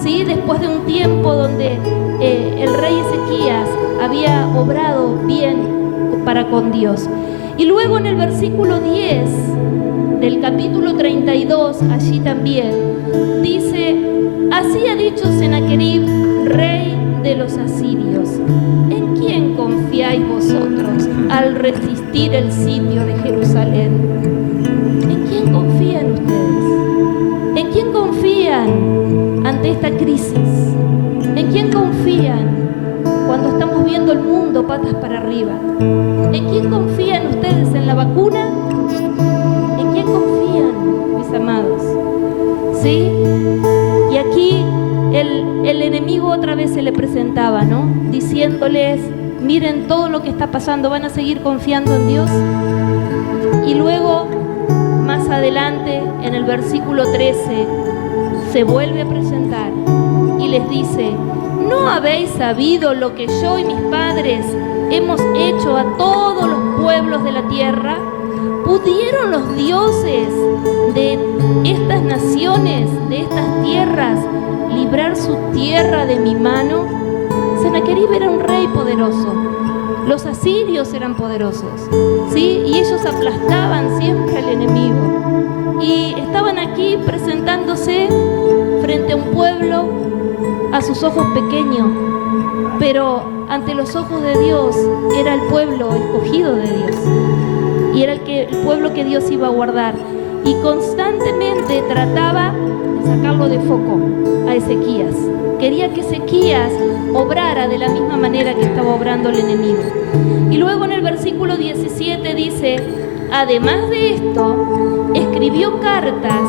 ¿sí? Después de un tiempo donde el rey Ezequías había obrado bien para con Dios. Y luego en el versículo 10 del capítulo 32, allí también, dice: así ha dicho Sennacherib, rey de los asirios: ¿en quién confiáis vosotros al resistir el sitio de Jerusalén? ¿En quién confían ustedes? ¿En quién confían ante esta crisis? ¿En quién confían cuando estamos viendo el mundo patas para arriba? ¿En quién confían ustedes? ¿En la vacuna? ¿En quién confían, mis amados? ¿Sí? Y aquí el enemigo otra vez se le presentaba, ¿no? Diciéndoles: miren todo lo que está pasando, ¿van a seguir confiando en Dios? Y luego, más adelante, en el versículo 13, se vuelve a presentar y les dice: ¿no habéis sabido lo que yo y mis padres hemos hecho a todos los pueblos de la tierra? ¿Pudieron los dioses de estas naciones, de estas tierras, librar su tierra de mi mano? Sennacherib era un rey poderoso. Los asirios eran poderosos, ¿sí? Y ellos aplastaban siempre al enemigo. Y estaban aquí presentándose frente a un pueblo a sus ojos pequeño, pero ante los ojos de Dios era el pueblo escogido de Dios. Y era el pueblo que Dios iba a guardar. Y constantemente trataba de sacarlo de foco a Ezequías. Quería que Ezequías obrara de la misma manera que estaba obrando el enemigo. Y luego en el versículo 17 dice: además de esto, escribió cartas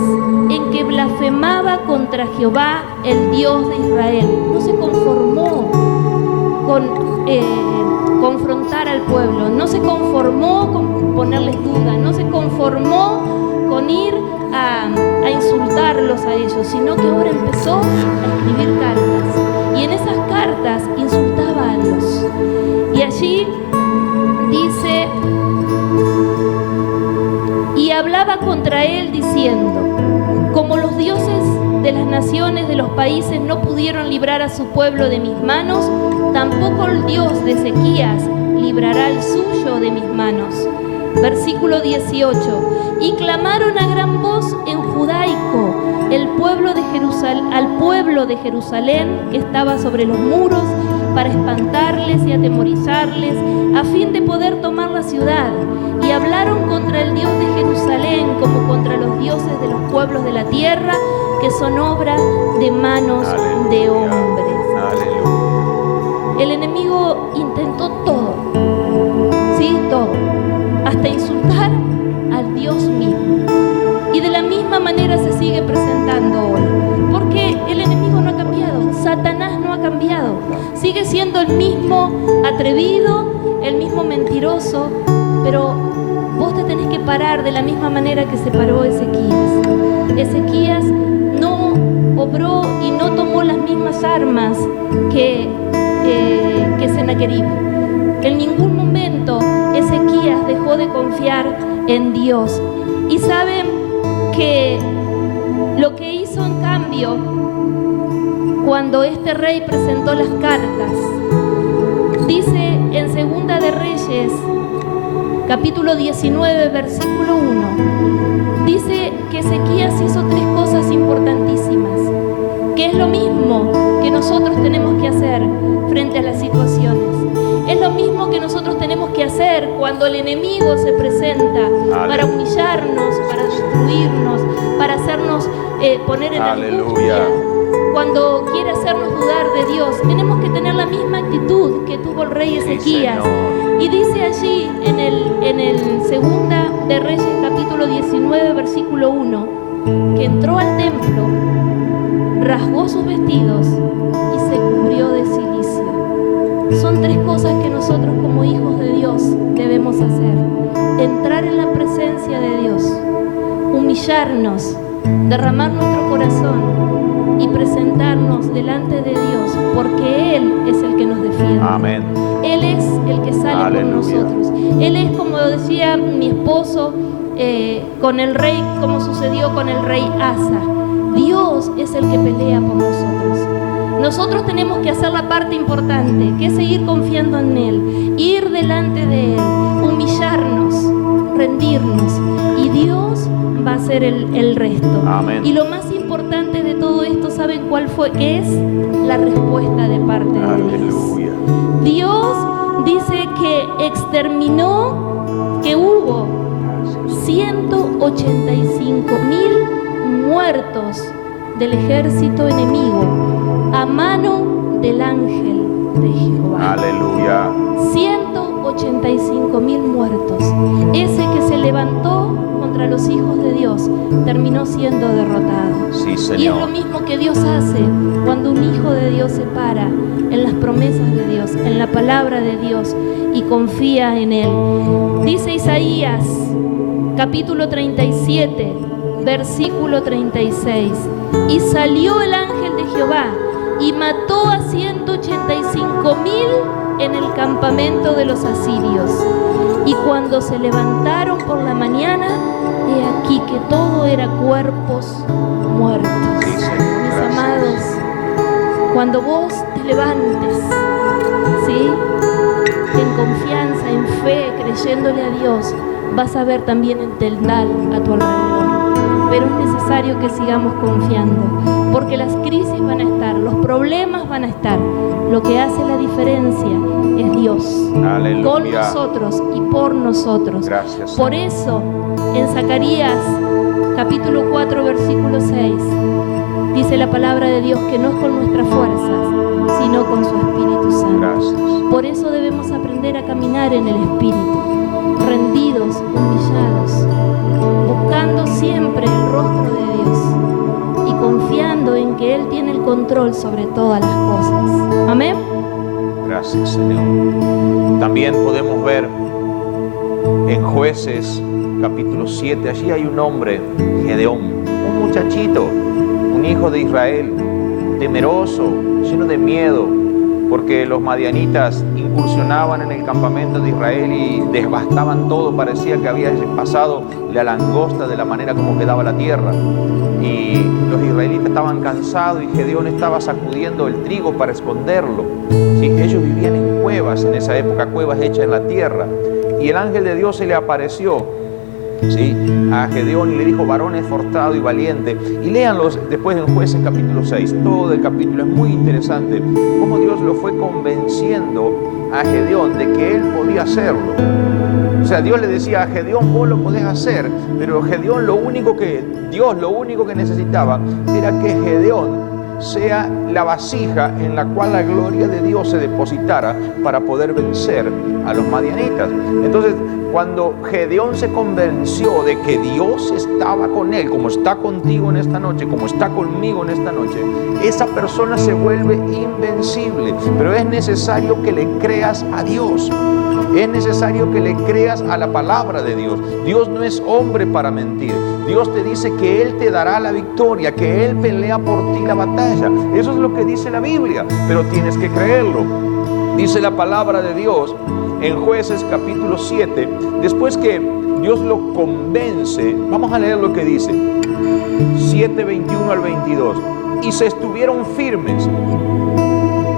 en que blasfemaba contra Jehová, el Dios de Israel. No se conformó con confrontar al pueblo, no se conformó con ponerles duda, no se conformó con ir a insultarlos a ellos, sino que ahora empezó a escribir cartas, y en esas cartas insultaba a Dios. Y allí dice: y hablaba contra él diciendo: como los dioses de las naciones de los países no pudieron librar a su pueblo de mis manos, tampoco el Dios de Ezequías librará el suyo de mis manos. Versículo 18: y clamaron a gran voz en judaico al pueblo de Jerusalén que estaba sobre los muros, para espantarles y atemorizarles, a fin de poder tomar la ciudad. Y hablaron contra el Dios de Jerusalén como contra los dioses de los pueblos de la tierra, que son obra de manos de hombres. El enemigo intentó todo, sí, todo, hasta insultar al Dios mismo. Y de la misma manera se sigue presentando hoy, porque el enemigo no ha cambiado, Satanás no ha cambiado, sigue siendo el mismo atrevido, el mismo mentiroso, pero vos te tenés que parar de la misma manera que se paró Ezequías. Ezequías no obró y no tomó las mismas armas que Senaquerib. En ningún momento Ezequías dejó de confiar en Dios. Y saben que lo que hizo en cambio, cuando este rey presentó las cartas, dice en Segunda de Reyes, capítulo 19, versículo 1, dice que Ezequías hizo 3 cosas importantísimas, que es lo mismo que nosotros tenemos que hacer frente a las situaciones. Es lo mismo que nosotros tenemos que hacer cuando el enemigo se presenta para humillarnos, para destruirnos, para hacernos poner en angustia. Cuando quiere hacernos dudar de Dios, tenemos que tener la misma actitud que tuvo el rey Ezequías. Y dice allí en el Segunda de Reyes, capítulo 19, versículo 1, que entró al templo, rasgó sus vestidos y se cubrió de cilicio. Son 3 cosas que nosotros como hijos de Dios debemos hacer: entrar en la presencia de Dios, humillarnos, derramar nuestro corazón y presentarnos delante de Dios, porque Él es el que nos defiende. Amén. Él es el que sale por nosotros. Él es, como decía mi esposo, con el rey, como sucedió con el rey Asa. Dios es el que pelea por nosotros. Nosotros tenemos que hacer la parte importante, que es seguir confiando en Él, ir delante de Él, humillarnos, rendirnos, y Dios va a hacer el resto. Amén. Y lo más importante de todo esto, ¿saben cuál fue? Que es la respuesta de parte de Dios. Dios dice que exterminó, que hubo 185,000 muertos del ejército enemigo a mano del ángel de Jehová. Aleluya. 185,000 muertos. Ese que se levantó contra los hijos de Dios terminó siendo derrotado. Sí, Señor. Y es lo mismo que Dios hace cuando un hijo de Dios se para en las promesas de Dios, en la palabra de Dios, y confía en Él. Dice Isaías, capítulo 37, versículo 36. Y salió el ángel de Jehová y mató a 185,000 en el campamento de los asirios. Y cuando se levantaron por la mañana, he aquí que todo era cuerpos muertos. Sí, Señor. Mis Gracias. amados, cuando vos te levantes, ¿sí?, en confianza, en fe, creyéndole a Dios, vas a ver también el tendal a tu alrededor. Pero es necesario que sigamos confiando, porque las crisis van a estar, los problemas van a estar. Lo que hace la diferencia es Dios. Aleluya. Con nosotros y por nosotros. Gracias. Por eso, en Zacarías, capítulo 4, versículo 6, dice la palabra de Dios que no es con nuestras fuerzas, sino con su Espíritu Santo. Gracias. Por eso debemos aprender a caminar en el Espíritu, rendidos, humillados, buscando siempre el rostro de Dios y confiando en que Él tiene el control sobre todas las cosas. Amén. Gracias, Señor. También podemos ver en Jueces, capítulo 7, allí hay un hombre, Gedeón, un muchachito, un hijo de Israel, temeroso, lleno de miedo, porque los madianitas incursionaban en el campamento de Israel y devastaban todo. Parecía que había pasado la langosta de la manera como quedaba la tierra. Y los israelitas estaban cansados y Gedeón estaba sacudiendo el trigo para esconderlo. Sí, ellos vivían en cuevas en esa época, cuevas hechas en la tierra. Y el ángel de Dios se le apareció, ¿sí?, a Gedeón y le dijo: varón esforzado y valiente. Y léanlos después en Jueces capítulo 6, todo el capítulo es muy interesante, cómo Dios lo fue convenciendo a Gedeón de que él podía hacerlo. O sea, Dios le decía a Gedeón: vos lo podés hacer, pero Gedeón Dios lo único que necesitaba era que Gedeón sea la vasija en la cual la gloria de Dios se depositara para poder vencer a los madianitas. Entonces, cuando Gedeón se convenció de que Dios estaba con él, como está contigo en esta noche, como está conmigo en esta noche, esa persona se vuelve invencible. Pero es necesario que le creas a Dios. Es necesario que le creas a la palabra de Dios. Dios no es hombre para mentir. Dios te dice que Él te dará la victoria, que Él pelea por ti la batalla. Eso es lo que dice la Biblia, pero tienes que creerlo. Dice la palabra de Dios en Jueces capítulo 7, después que Dios lo convence, vamos a leer lo que dice, 7, 21 al 22. Y se estuvieron firmes,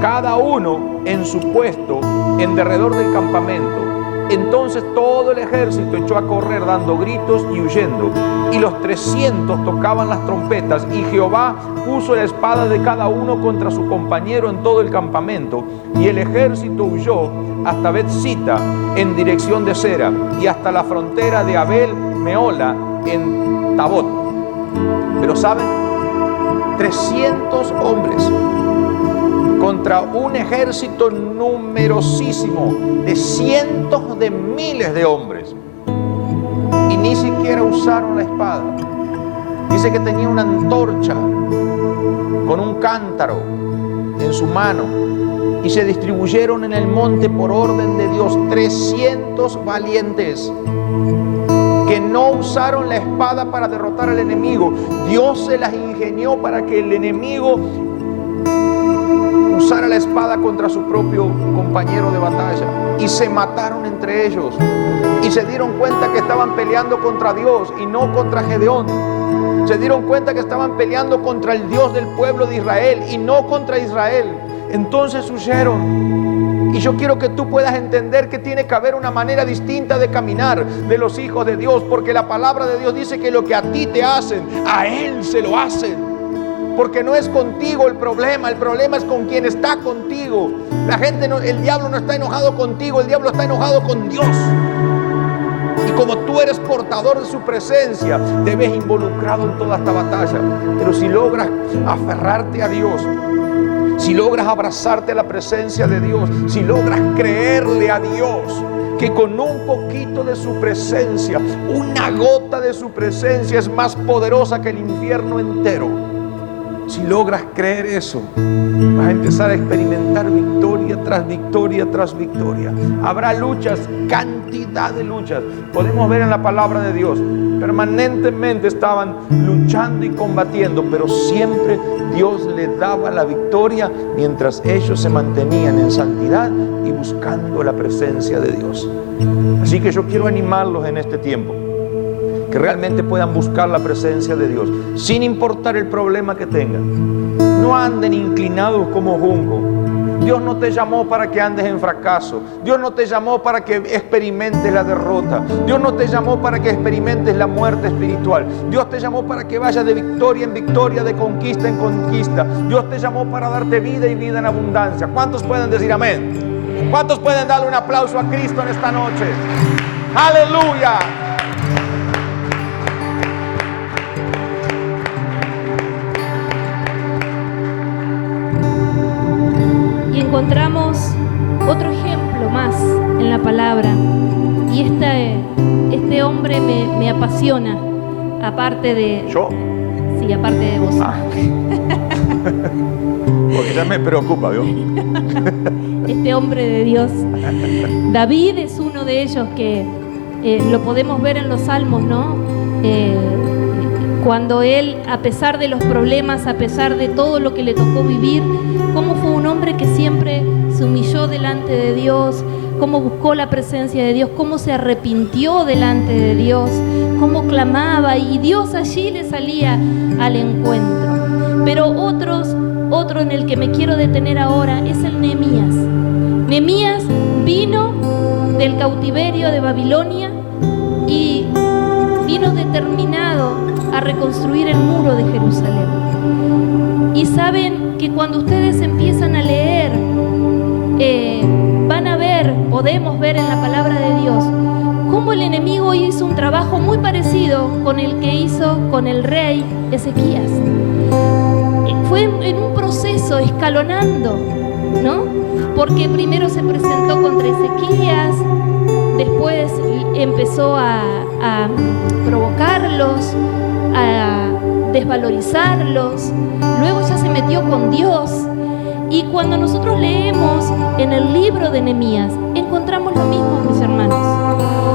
cada uno en su puesto, en derredor del campamento. Entonces todo el ejército echó a correr dando gritos y huyendo, y los 300 tocaban las trompetas, y Jehová puso la espada de cada uno contra su compañero en todo el campamento, y el ejército huyó hasta Bet-sita en dirección de Sera, y hasta la frontera de Abel-Meola en Tabot. Pero ¿saben? 300 hombres contra un ejército numerosísimo de cientos de miles de hombres, y ni siquiera usaron la espada. Dice que tenía una antorcha con un cántaro en su mano, y se distribuyeron en el monte por orden de Dios 300 valientes que no usaron la espada para derrotar al enemigo. Dios se las ingenió para que el enemigo usara la espada contra su propio compañero de batalla, y se mataron entre ellos, y se dieron cuenta que estaban peleando contra Dios y no contra Gedeón. Se dieron cuenta que estaban peleando contra el Dios del pueblo de Israel y no contra Israel. Entonces huyeron. Y yo quiero que tú puedas entender que tiene que haber una manera distinta de caminar de los hijos de Dios, porque la palabra de Dios dice que lo que a ti te hacen, a Él se lo hacen. Porque no es contigo el problema es con quien está contigo. La gente el diablo no está enojado contigo, el diablo está enojado con Dios. Y como tú eres portador de su presencia, te ves involucrado en toda esta batalla. Pero si logras aferrarte a Dios, si logras abrazarte a la presencia de Dios, si logras creerle a Dios, que con un poquito de su presencia, una gota de su presencia es más poderosa que el infierno entero. Si logras creer eso, vas a empezar a experimentar victoria tras victoria tras victoria. Habrá luchas, cantidad de luchas. Podemos ver en la palabra de Dios, permanentemente estaban luchando y combatiendo, pero siempre Dios les daba la victoria mientras ellos se mantenían en santidad y buscando la presencia de Dios. Así que yo quiero animarlos en este tiempo, que realmente puedan buscar la presencia de Dios, sin importar el problema que tengan. No anden inclinados como junco. Dios no te llamó para que andes en fracaso. Dios no te llamó para que experimentes la derrota. Dios no te llamó para que experimentes la muerte espiritual. Dios te llamó para que vayas de victoria en victoria, de conquista en conquista. Dios te llamó para darte vida y vida en abundancia. ¿Cuántos pueden decir amén? ¿Cuántos pueden darle un aplauso a Cristo en esta noche? ¡Aleluya! Encontramos otro ejemplo más en la palabra, y este hombre me apasiona, aparte de... ¿Yo? Sí, aparte de vos. Porque ya me preocupa, ¿vio? Este hombre de Dios, David, es uno de ellos que lo podemos ver en los Salmos, ¿no? Cuando él, a pesar de los problemas, a pesar de todo lo que le tocó vivir, cómo fue un hombre que siempre se humilló delante de Dios, cómo buscó la presencia de Dios, cómo se arrepintió delante de Dios, cómo clamaba, y Dios allí le salía al encuentro. Pero otro en el que me quiero detener ahora es el Nehemías. Nehemías vino del cautiverio de Babilonia y vino determinado a reconstruir el muro de Jerusalén. Y saben que cuando ustedes empiezan a leer, van a ver, podemos ver en la palabra de Dios, cómo el enemigo hizo un trabajo muy parecido con el que hizo con el rey Ezequías. Fue en un proceso escalonando, ¿no? Porque primero se presentó contra Ezequías, después empezó a provocarlos, a desvalorizarlos, luego ya se metió con Dios. Y cuando nosotros leemos en el libro de Nehemías, encontramos lo mismo, mis hermanos.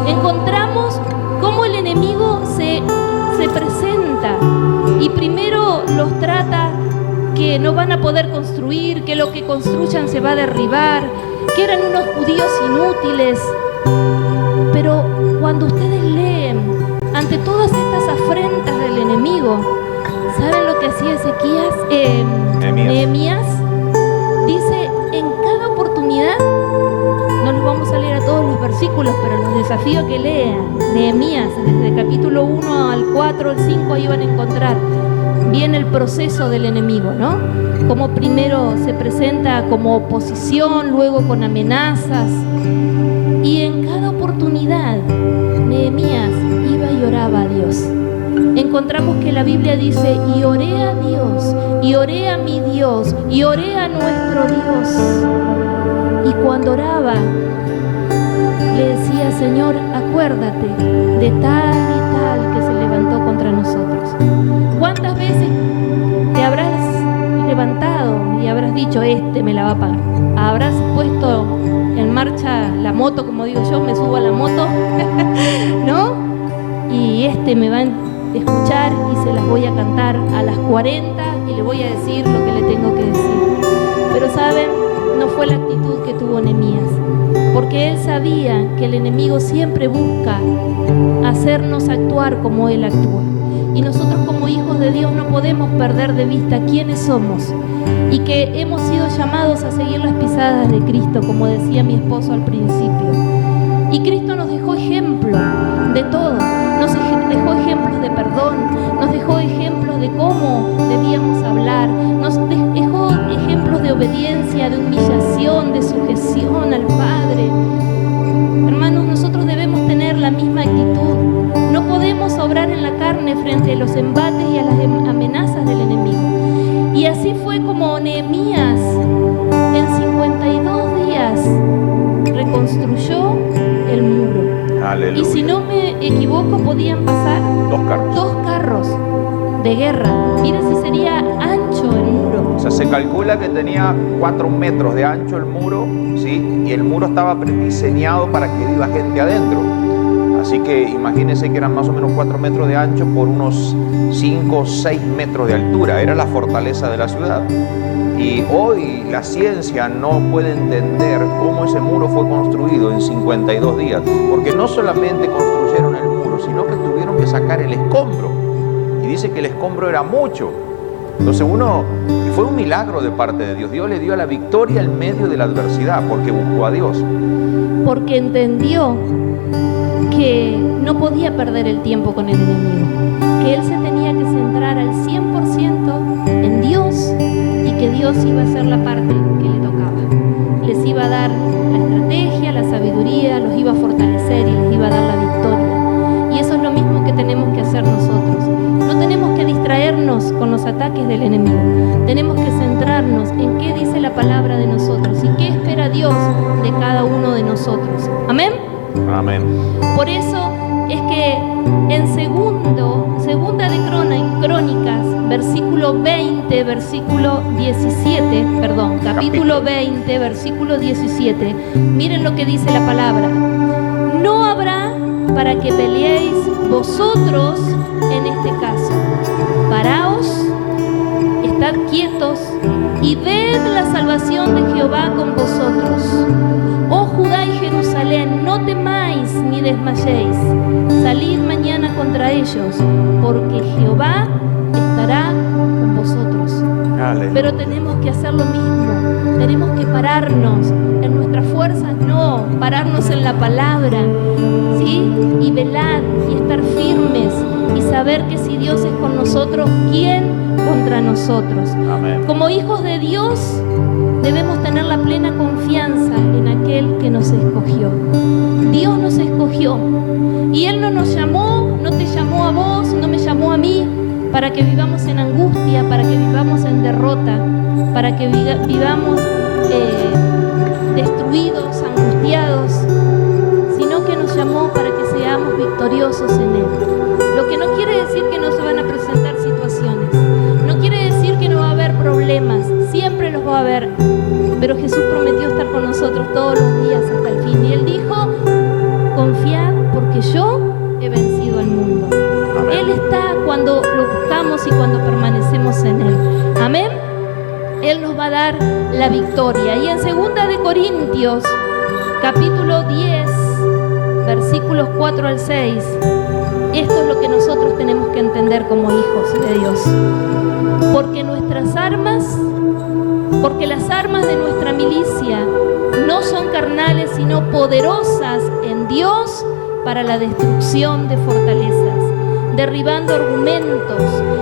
Encontramos cómo el enemigo se presenta y primero los trata que no van a poder construir, que lo que construyan se va a derribar, que eran unos judíos inútiles. Pero cuando ustedes leen ante todas estas afrentas del enemigo, ¿saben lo que hacía Nehemías? Dice, en cada oportunidad, no los vamos a leer a todos los versículos, pero los desafío a que lean Nehemías, desde el capítulo 1 al 4, al 5, ahí van a encontrar bien el proceso del enemigo, ¿no? Como primero se presenta como oposición, luego con amenazas. Y en cada oportunidad, Nehemías iba y oraba a Dios. Encontramos que la Biblia dice, y oré a Dios, y oré a mi Dios, y oré a nuestro Dios. Y cuando oraba, le decía, Señor, acuérdate de tal y tal que se levantó contra nosotros. ¿Cuántas veces te habrás levantado y habrás dicho, este me la va a pagar? Habrás puesto en marcha la moto, como digo yo, me subo a la moto, ¿no? Y este me va a escuchar y se las voy a cantar a las 40 y le voy a decir lo que le tengo que decir. Pero ¿saben? No fue la actitud que tuvo Nehemías, porque él sabía que el enemigo siempre busca hacernos actuar como él actúa. Y nosotros como hijos de Dios no podemos perder de vista quiénes somos y que hemos sido llamados a seguir las pisadas de Cristo, como decía mi esposo al principio. Y Cristo nos dejó ejemplo de todo, nos dejó ejemplos de perdón, nos dejó ejemplos de cómo debíamos hablar, nos dejó ejemplos de obediencia, de humillación, de sujeción al Padre. Hermanos, nosotros debemos tener la misma actitud. No podemos obrar en la carne frente a los embates y a las amenazas del enemigo. Y así fue como Nehemías en 52 días reconstruyó el muro. Aleluya. Y si no me equivoco, podían pasar 2 carros de guerra. Miren si sería ancho el muro. O sea, se calcula que tenía 4 metros de ancho el muro, ¿sí? Y el muro estaba diseñado para que viva gente adentro. Así que imagínense que eran más o menos 4 metros de ancho por unos 5 o 6 metros de altura. Era la fortaleza de la ciudad. Y hoy la ciencia no puede entender cómo ese muro fue construido en 52 días. Porque no solamente construyeron el muro, sino que tuvieron que sacar el escombro. Y dice que el escombro era mucho. Entonces y fue un milagro de parte de Dios. Dios le dio la victoria en medio de la adversidad porque buscó a Dios. Porque entendió que no podía perder el tiempo con el enemigo, que él se tenía que centrar al 100% en Dios y que Dios iba a hacer la parte que le tocaba. Les iba a dar la estrategia, la sabiduría, los iba a fortalecer y les iba a dar la victoria. Y eso es lo mismo que tenemos que hacer nosotros. No tenemos que distraernos con los ataques del enemigo. Tenemos que centrarnos en qué dice la palabra de nosotros y qué espera Dios de cada uno de nosotros. Amén. Amén. Por eso es que en segunda de Crónicas, capítulo 20, versículo 17, miren lo que dice la palabra. No habrá para que peleéis vosotros en este caso. Paraos, estad quietos y ved la salvación de Jehová con vosotros. Oh Judá y Jerusalén, no temáis ni desmayéis. Salid mañana contra ellos, porque Jehová estará con vosotros. Aleluya. Pero tenemos que hacer lo mismo. Tenemos que pararnos en nuestras fuerzas, no, pararnos en la palabra, ¿sí? Y velar y estar firmes y saber que si Dios es con nosotros, ¿quién contra nosotros? Amén. Como hijos de Dios, debemos tener la plena confianza en aquel que nos escogió. Dios nos escogió y Él no nos llamó, no te llamó a vos, no me llamó a mí para que vivamos en angustia, para que vivamos en derrota, para que vivamos destruidos, angustiados, sino que nos llamó para que seamos victoriosos en Él. Lo que no quiere decir que no se van a presentar situaciones, no quiere decir que no va a haber problemas, siempre los va a haber, pero Jesús prometió estar con nosotros todos los días hasta el fin. Y Él dijo, confiad porque yo he vencido al mundo. Amén. Él está cuando lo buscamos y cuando permanecemos en Él. Amén. nos va a dar la victoria. Y en 2 de Corintios, capítulo 10, versículos 4 al 6, esto es lo que nosotros tenemos que entender como hijos de Dios. Porque las armas de nuestra milicia no son carnales, sino poderosas en Dios para la destrucción de fortalezas, derribando argumentos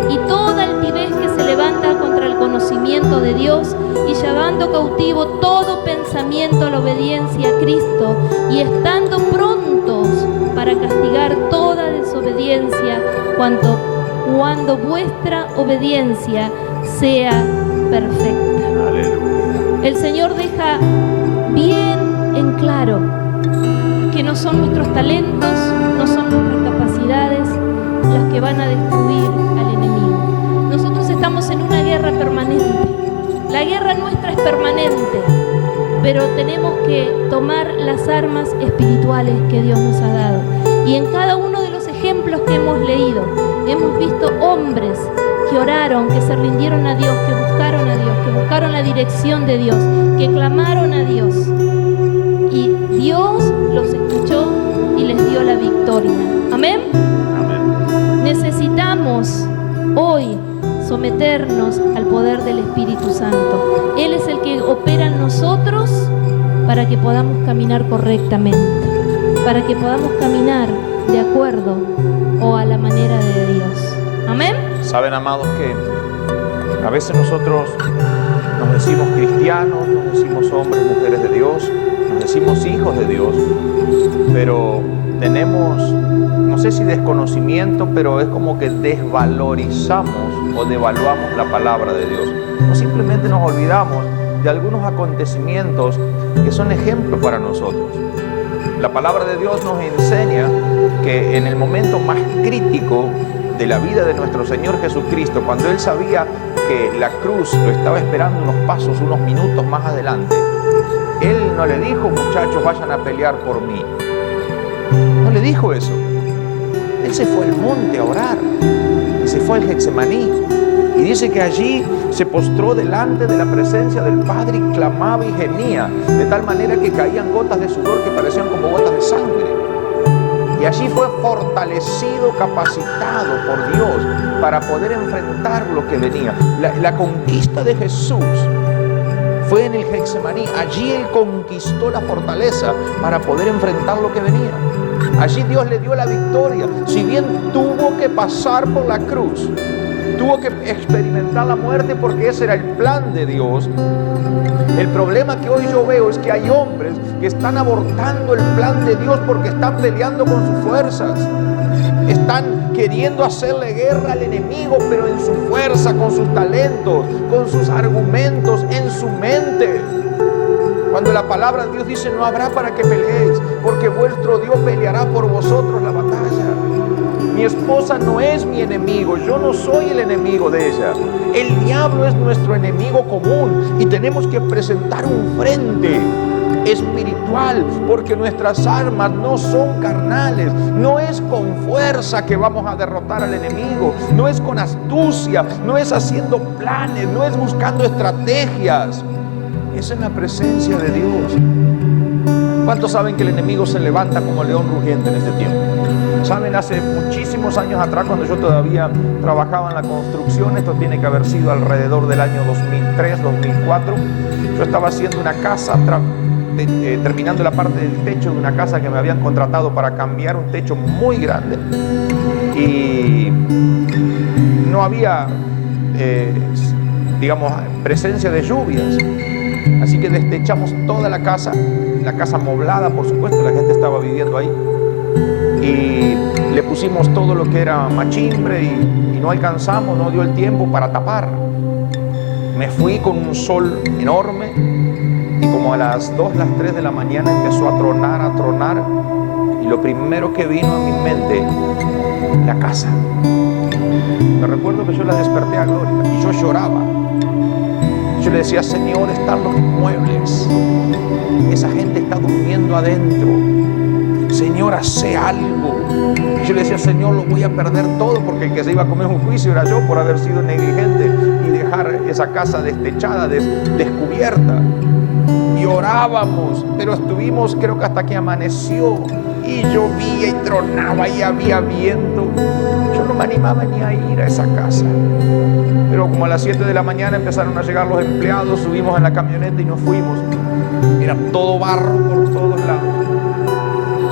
y toda altivez que se levanta contra el conocimiento de Dios, y llevando cautivo todo pensamiento a la obediencia a Cristo, y estando prontos para castigar toda desobediencia cuando vuestra obediencia sea perfecta. El Señor deja bien en claro que no son nuestros talentos, no son nuestras capacidades las que van a destruir al enemigo. Nosotros estamos en una guerra permanente. La guerra nuestra es permanente, pero tenemos que tomar las armas espirituales que Dios nos ha dado. Y en cada uno de los ejemplos que hemos leído, hemos visto hombres que oraron, que se rindieron a Dios, que buscaron a Dios, que buscaron la dirección de Dios, que clamaron a Dios. Y Dios los escuchó y les dio la victoria. Amén. Amén. Necesitamos hoy someternos al poder del Espíritu Santo. Él es el que opera en nosotros para que podamos caminar correctamente, para que podamos caminar de acuerdo o a la manera de Dios. Amén. Saben, amados, que a veces nosotros nos decimos cristianos, nos decimos hombres, mujeres de Dios, nos decimos hijos de Dios, pero tenemos, no sé si desconocimiento, pero es como que desvalorizamos o devaluamos la palabra de Dios. O simplemente nos olvidamos de algunos acontecimientos que son ejemplos para nosotros. La palabra de Dios nos enseña que en el momento más crítico de la vida de nuestro Señor Jesucristo, cuando Él sabía que la cruz lo estaba esperando unos pasos, unos minutos más adelante, Él no le dijo, muchachos, vayan a pelear por mí. No le dijo eso. Él se fue al monte a orar, y se fue al Getsemaní, y dice que allí se postró delante de la presencia del Padre y clamaba y gemía, de tal manera que caían gotas de sudor que parecían como gotas de sangre. Y allí fue fortalecido, capacitado por Dios para poder enfrentar lo que venía. La conquista de Jesús fue en el Getsemaní. Allí Él conquistó la fortaleza para poder enfrentar lo que venía. Allí Dios le dio la victoria. Si bien tuvo que pasar por la cruz, tuvo que experimentar la muerte porque ese era el plan de Dios. El problema que hoy yo veo es que hay hombres que están abortando el plan de Dios porque están peleando con sus fuerzas. Están queriendo hacerle guerra al enemigo, pero en su fuerza, con sus talentos, con sus argumentos, en su mente. Cuando la palabra de Dios dice, no habrá para que peleéis, porque vuestro Dios peleará por vosotros la batalla. Mi esposa no es mi enemigo, yo no soy el enemigo de ella. El diablo es nuestro enemigo común y tenemos que presentar un frente espiritual, porque nuestras armas no son carnales. No es con fuerza que vamos a derrotar al enemigo, no es con astucia, no es haciendo planes, no es buscando estrategias. Es en la presencia de Dios. ¿Cuántos saben que el enemigo se levanta como león rugiente en este tiempo? Saben, hace muchísimos años atrás, cuando yo todavía trabajaba en la construcción, esto tiene que haber sido alrededor del año 2003, 2004, yo estaba haciendo una casa, terminando la parte del techo de una casa que me habían contratado para cambiar un techo muy grande, y no había, digamos, presencia de lluvias, así que destechamos toda la casa amoblada, por supuesto, la gente estaba viviendo ahí, y le pusimos todo lo que era machimbre y no alcanzamos, no dio el tiempo para tapar. Me fui con un sol enorme y como a las 2, las 3 de la mañana empezó a tronar, y lo primero que vino a mi mente, la casa. Me recuerdo que yo la desperté a Gloria y yo lloraba. Yo le decía, Señor, están los muebles, esa gente está durmiendo adentro. Señor, sé algo. Y yo le decía, Señor, lo voy a perder todo, porque el que se iba a comer un juicio era yo por haber sido negligente y dejar esa casa destechada, descubierta. Y orábamos, pero estuvimos, creo que hasta que amaneció, y llovía y tronaba y había viento. Yo no me animaba ni a ir a esa casa. Pero como a las 7 de la mañana empezaron a llegar los empleados, subimos en la camioneta y nos fuimos. Era todo barro por todos lados.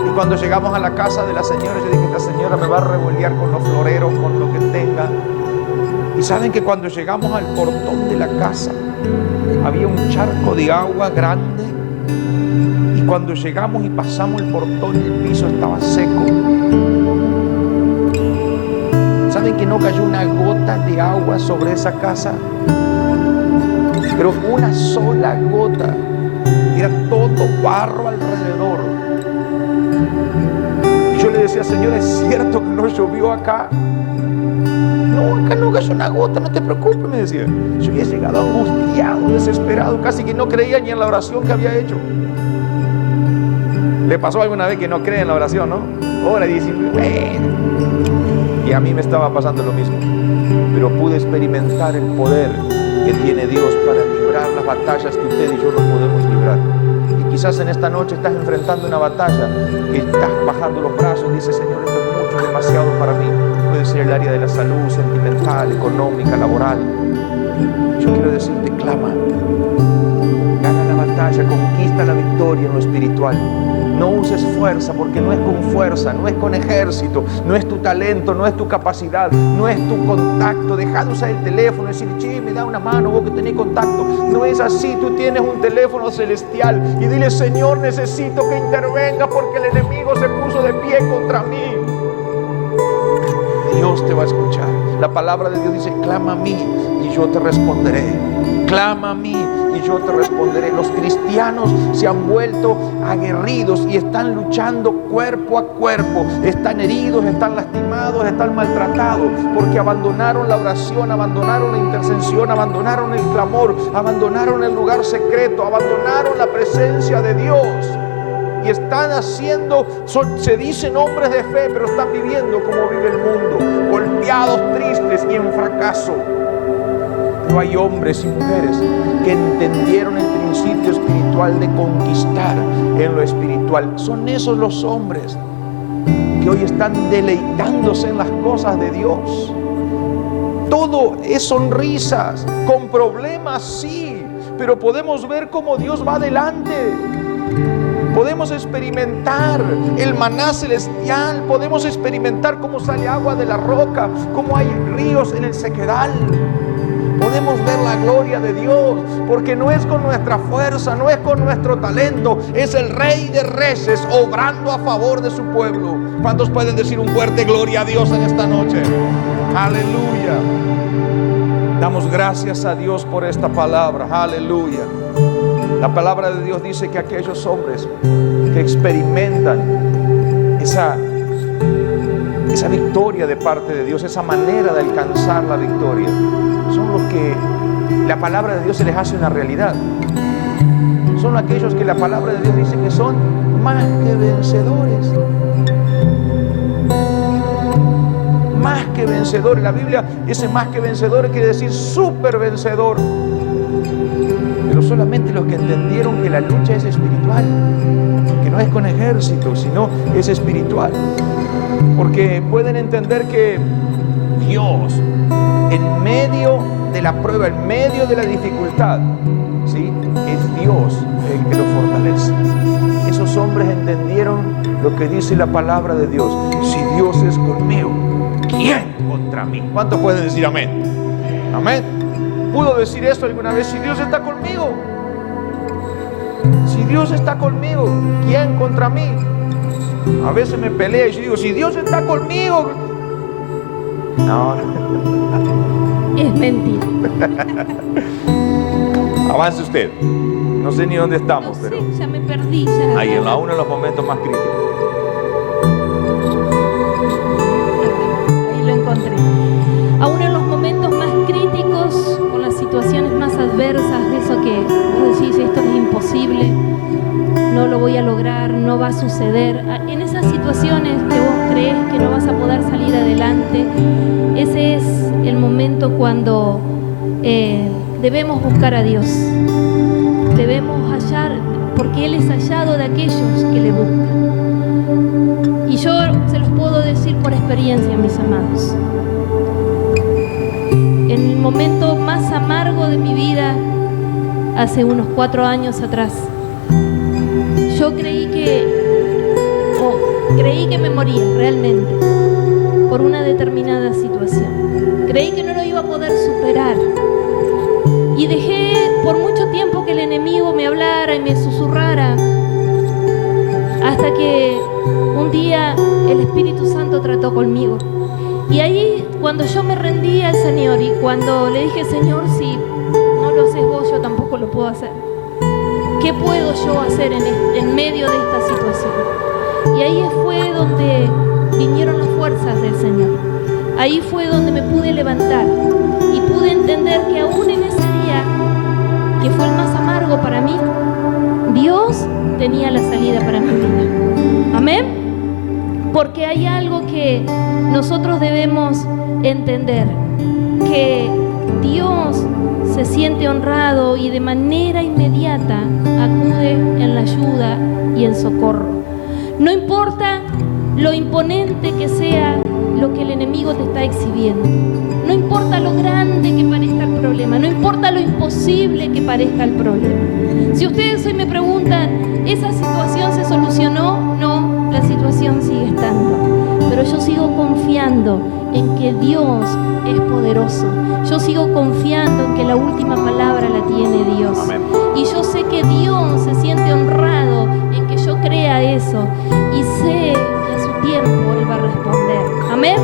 Y cuando llegamos a la casa de la señora, yo dije, esta señora me va a revolear con los floreros, con lo que tenga. Y saben que cuando llegamos al portón de la casa, había un charco de agua grande. Y cuando llegamos y pasamos el portón, el piso estaba seco. ¿Saben que no cayó una gota de agua sobre esa casa? Pero una sola gota. Era todo barro alrededor. Y yo le decía, Señor, ¿es cierto que no llovió acá? No, acá no cayó una gota, no te preocupes, me decía. Yo había llegado angustiado, desesperado, casi que no creía ni en la oración que había hecho. ¿Le pasó alguna vez que no cree en la oración, no? Ahora dice, bueno. Y a mí me estaba pasando lo mismo. Pero pude experimentar el poder que tiene Dios para librar las batallas que usted y yo no podemos librar. Y quizás en esta noche estás enfrentando una batalla que estás bajando los brazos y dices, Señor, esto es mucho, demasiado para mí. Puede ser el área de la salud, sentimental, económica, laboral. Yo quiero decirte, clama. Gana la batalla, conquista la victoria en lo espiritual. No uses fuerza, porque no es con fuerza, no es con ejército, no es tu talento, no es tu capacidad, no es tu contacto. Deja de usar el teléfono y decir, che, me da una mano, vos que tenés contacto. No es así, tú tienes un teléfono celestial y dile, Señor, necesito que intervenga porque el enemigo se puso de pie contra mí. Dios te va a escuchar. La palabra de Dios dice, clama a mí y yo te responderé. Clama a mí y yo te responderé. Los cristianos se han vuelto aguerridos y están luchando cuerpo a cuerpo. Están heridos, están lastimados, están maltratados porque abandonaron la oración, abandonaron la intercesión, abandonaron el clamor, abandonaron el lugar secreto, abandonaron la presencia de Dios. Y están haciendo, se dicen hombres de fe, pero están viviendo como vive el mundo, golpeados, tristes y en fracaso. Pero hay hombres y mujeres que entendieron el principio espiritual de conquistar en lo espiritual. Son esos los hombres que hoy están deleitándose en las cosas de Dios. Todo es sonrisas, con problemas sí, pero podemos ver cómo Dios va adelante. Podemos experimentar el maná celestial, podemos experimentar cómo sale agua de la roca, cómo hay ríos en el sequedal. Podemos ver la gloria de Dios, porque no es con nuestra fuerza, no es con nuestro talento, es el Rey de Reyes obrando a favor de su pueblo. ¿Cuántos pueden decir un fuerte gloria a Dios en esta noche? Aleluya. Damos gracias a Dios por esta palabra. Aleluya. La palabra de Dios dice que aquellos hombres que experimentan esa victoria de parte de Dios, esa manera de alcanzar la victoria, son los que la palabra de Dios se les hace una realidad. Son aquellos que la palabra de Dios dice que son más que vencedores. Más que vencedores. La Biblia, ese más que vencedor quiere decir súper vencedor. Pero solamente los que entendieron que la lucha es espiritual, que no es con ejército, sino es espiritual. Porque pueden entender que Dios, en medio de la prueba, en medio de la dificultad, ¿sí?, es Dios el que lo fortalece. Esos hombres entendieron lo que dice la palabra de Dios. Si Dios es conmigo, ¿quién contra mí? ¿Cuántos pueden decir amén? Amén. ¿Pudo decir esto alguna vez? Si Dios está conmigo, si Dios está conmigo, ¿quién contra mí? A veces me peleo y yo digo, si Dios está conmigo. No. Es mentira. Avance usted. No sé ni dónde estamos, No sé, pero ya me perdí. Ya. ahí en uno de los momentos más críticos. Ahí lo encontré. Aún en los momentos más críticos, con las situaciones más adversas, de eso que vos decís, esto es imposible, no lo voy a lograr, no no va a suceder. En esas situaciones que vos crees que no vas a poder salir adelante, ese es el momento cuando debemos buscar a Dios. Debemos hallar, porque Él es hallado de aquellos que le buscan. Y yo se los puedo decir por experiencia, mis amados. En el momento más amargo de mi vida, hace unos 4 años atrás, yo creí que me moría realmente por una determinada situación. Creí que no lo iba a poder superar. Y dejé por mucho tiempo que el enemigo me hablara y me susurrara, hasta que un día el Espíritu Santo trató conmigo. Y ahí, cuando yo me rendí al Señor y cuando le dije: Señor, si no lo haces vos, yo tampoco lo puedo hacer. ¿Qué puedo yo hacer en medio de esta situación? Y ahí fue donde vinieron las fuerzas del Señor. Ahí fue donde me pude levantar y pude entender que aún en ese día, que fue el más amargo para mí, Dios tenía la salida para mi vida. Amén. Porque hay algo que nosotros debemos entender, que Dios se siente honrado y de manera inmediata acude en la ayuda y en socorro. No importa lo imponente que sea lo que el enemigo te está exhibiendo. No importa lo grande que parezca el problema. No importa lo imposible que parezca el problema. Si ustedes hoy me preguntan, ¿esa situación se solucionó? No, la situación sigue estando. Pero yo sigo confiando en que Dios es poderoso. Yo sigo confiando en que la última palabra la tiene Dios. Amén. Y yo sé que Dios se siente honrado en que yo crea eso. Y sé que a su tiempo Él va a responder. Amén.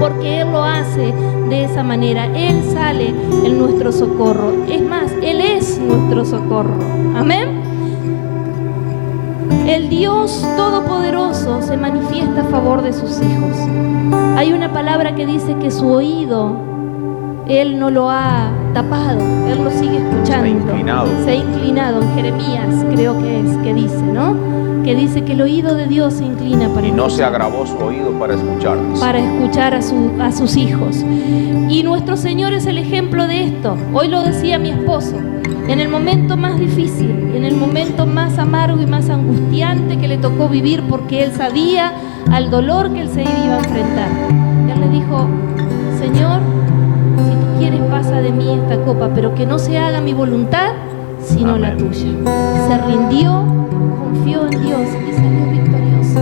Porque Él lo hace de esa manera. Él sale en nuestro socorro. Es más, Él es nuestro socorro. Amén. El Dios Todopoderoso se manifiesta a favor de sus hijos. Hay una palabra que dice que su oído Él no lo ha tapado, Él lo sigue escuchando. Se ha inclinado. En Jeremías creo que dice, ¿no? Que dice que el oído de Dios se inclina para y no escuchar. se agravó su oído para escuchar. Para escuchar a sus hijos. Y nuestro Señor es el ejemplo de esto. Hoy lo decía mi esposo. En el momento más difícil, en el momento más amargo y más angustiante que le tocó vivir, porque Él sabía al dolor que Él se iba a enfrentar. Él le dijo: Señor, si tú quieres, pasa de mí esta copa, pero que no se haga mi voluntad, sino la tuya. Se rindió, confió en Dios y salió victorioso.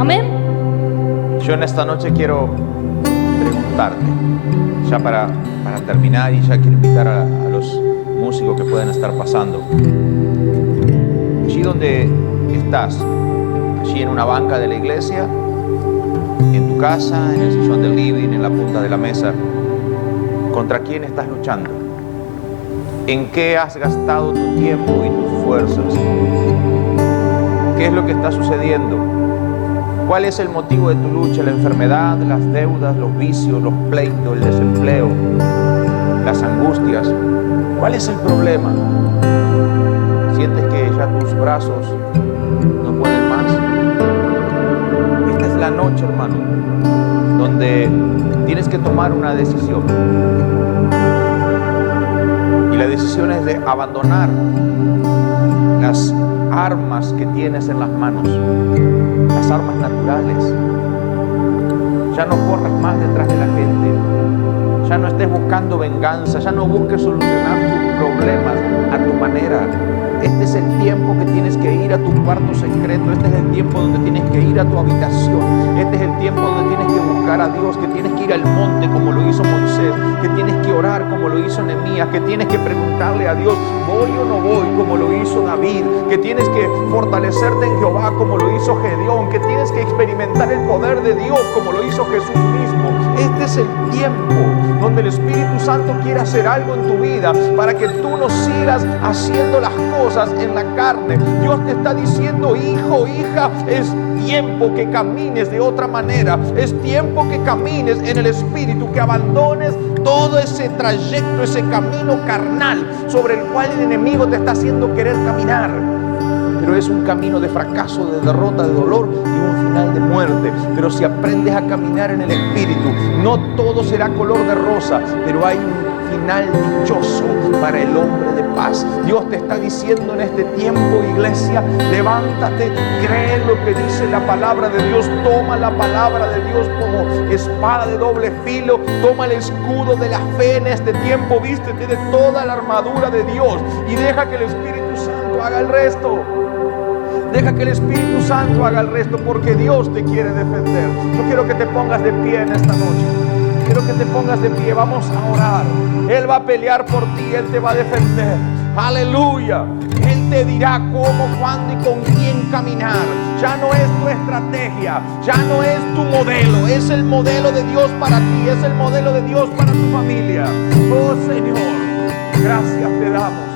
Amén. Yo en esta noche quiero preguntarte, ya para terminar, y ya quiero invitar a los músicos que pueden estar pasando. Allí donde estás, allí en una banca de la iglesia, en tu casa, en el sillón del living, en la punta de la mesa, ¿contra quién estás luchando? ¿En qué has gastado tu tiempo y tus fuerzas? ¿Qué es lo que está sucediendo? ¿Cuál es el motivo de tu lucha? ¿La enfermedad, las deudas, los vicios, los pleitos, el desempleo, las angustias? ¿Cuál es el problema? ¿Sientes que ya tus brazos no pueden más? Esta es la noche, hermano, donde tienes que tomar una decisión. Y la decisión es de abandonar las armas que tienes en las manos, las armas naturales. Ya no corras más detrás de la gente. Ya no estés buscando venganza, ya no busques solucionar tus problemas a tu manera. Este es el tiempo que tienes que ir a tu cuarto secreto. Este es el tiempo donde tienes que ir a tu habitación. Este es el tiempo donde tienes que buscar a Dios, que tienes que ir al monte como lo hizo Moisés, que tienes que orar como lo hizo Nehemías, que tienes que preguntarle a Dios, ¿voy o no voy? Como lo hizo David, que tienes que fortalecerte en Jehová como lo hizo Gedeón, que tienes que experimentar el poder de Dios como lo hizo Jesús mismo. Este es el tiempo donde el Espíritu Santo quiere hacer algo en tu vida para que tú no sigas haciendo las cosas en la carne. Dios te está diciendo, hijo, hija, es tiempo que camines de otra manera. Es tiempo que camines en el Espíritu, que abandones todo ese trayecto, ese camino carnal sobre el cual el enemigo te está haciendo querer caminar. Pero pero es un camino de fracaso, de derrota, de dolor y un final de muerte. Pero si aprendes a caminar en el Espíritu, no todo será color de rosa, pero hay un final dichoso para el hombre de paz. Dios te está diciendo en este tiempo, iglesia, levántate, cree lo que dice la palabra de Dios, toma la palabra de Dios como espada de doble filo, toma el escudo de la fe en este tiempo, vístete de toda la armadura de Dios y deja que el Espíritu Santo haga el resto. Deja que el Espíritu Santo haga el resto, porque Dios te quiere defender. Yo quiero que te pongas de pie en esta noche. Quiero que te pongas de pie, vamos a orar. Él va a pelear por ti, Él te va a defender. Aleluya. Él te dirá cómo, cuándo y con quién caminar. Ya no es tu estrategia, ya no es tu modelo, es el modelo de Dios para ti, es el modelo de Dios para tu familia. Oh Señor, gracias te damos.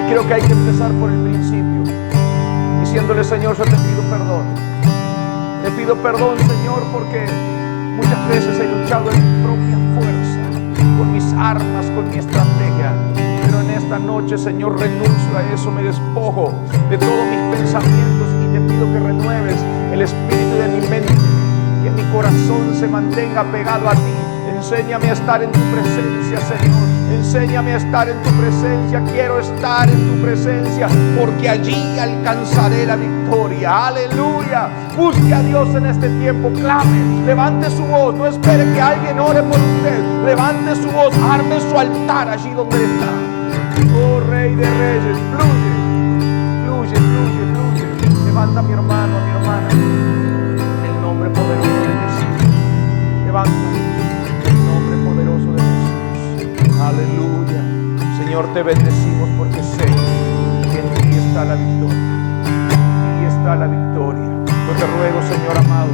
Y creo que hay que empezar por el principio, diciéndole: Señor, yo te pido perdón. Te pido perdón, Señor, porque muchas veces he luchado en mi propia fuerza, con mis armas, con mi estrategia. Pero en esta noche, Señor, renuncio a eso, me despojo de todos mis pensamientos y te pido que renueves el espíritu de mi mente, que mi corazón se mantenga pegado a ti. Enséñame a estar en tu presencia, Señor. Enséñame a estar en tu presencia. Quiero estar en tu presencia, porque allí alcanzaré la victoria. Aleluya. Busque a Dios en este tiempo. Clame, levante su voz. No espere que alguien ore por usted. Levante su voz, arme su altar allí donde está. Oh Rey de Reyes, fluye, fluye, fluye, fluye. Levanta a mi hermano, a mi hermana, en el nombre poderoso de Jesús. Levanta. Aleluya. Señor, te bendecimos porque sé que en ti está la victoria. En ti está la victoria. Yo te ruego, Señor amado,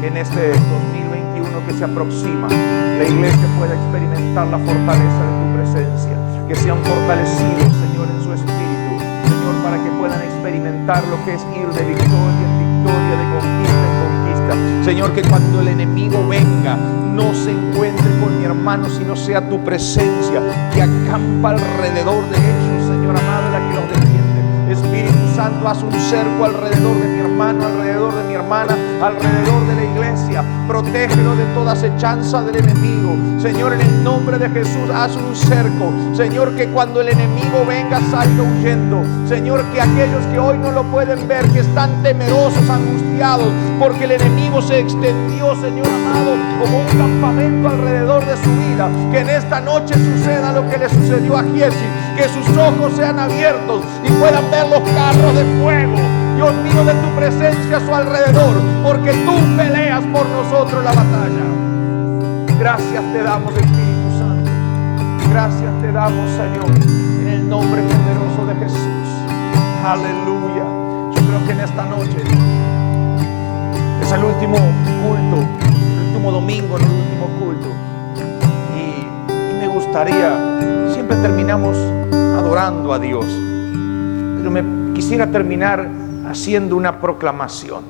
que en este 2021 que se aproxima, la iglesia pueda experimentar la fortaleza de tu presencia, que sean fortalecidos, Señor, en su espíritu, Señor, para que puedan experimentar lo que es ir de victoria en victoria, de conquista en conquista. Señor, que cuando el enemigo venga, no se encuentre con mi hermano, sino sea tu presencia que acampa alrededor de ellos, Señor amado, la que los defiende. Espíritu Santo, haz un cerco alrededor de mi hermano, alrededor de mi hermana, alrededor de la iglesia. Protégelo de toda acechanza del enemigo. Señor, en el nombre de Jesús, haz un cerco. Señor, que cuando el enemigo venga, salga huyendo. Señor, que aquellos que hoy no lo pueden ver, que están temerosos, angustiados, porque el enemigo se extendió, Señor amado, como un campamento alrededor de su vida, que en esta noche suceda lo que le sucedió a Giesi, que sus ojos sean abiertos y puedan ver los carros de fuego, Dios mío, de tu presencia a su alrededor, porque tú peleas por nosotros la batalla. Gracias te damos, Espíritu Santo. Gracias te damos, Señor, en el nombre poderoso de Jesús. Aleluya. Yo creo que en esta noche es el último culto, el último domingo, no el último culto. Y me gustaría, siempre terminamos adorando a Dios, pero me quisiera terminar haciendo una proclamación.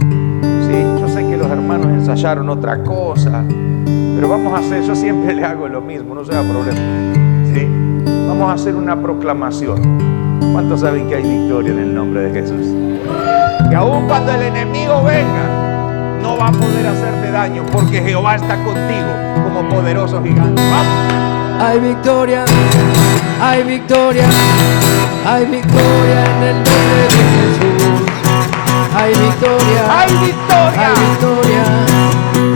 Sí, yo sé que los hermanos ensayaron otra cosa, pero vamos a hacer, yo siempre le hago lo mismo, no sea problema. Sí, vamos a hacer una proclamación. ¿Cuántos saben que hay victoria en el nombre de Jesús? Que aun cuando el enemigo venga, no va a poder hacerte daño, porque Jehová está contigo como poderoso gigante. ¡Vamos! Hay victoria, hay victoria, hay victoria en el nombre de Jesús. Hay victoria, ¡hay victoria! hay victoria,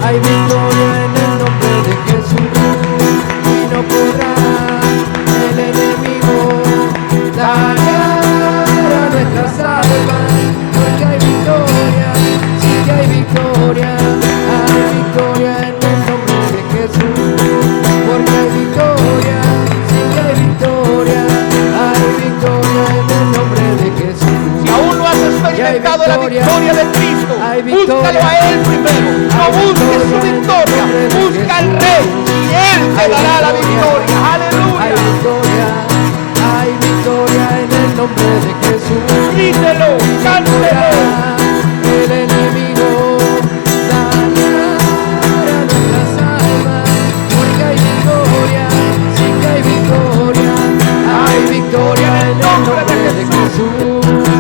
hay victoria en el nombre de Jesús. Y no podrá el enemigo dañar a nuestras almas, porque hay victoria, sí que hay victoria en el nombre de Jesús. Porque hay victoria, sí que hay victoria en el nombre de Jesús. Si aún no has experimentado la victoria de Cristo, búscalo a Él primero. No busques su victoria, busca al Rey y Él te dará la victoria. Hay Aleluya. victoria en el nombre de Jesús. Grítelo, cántelo. El enemigo dañará nuestras almas, porque hay victoria, sí que hay victoria en el nombre de Jesús.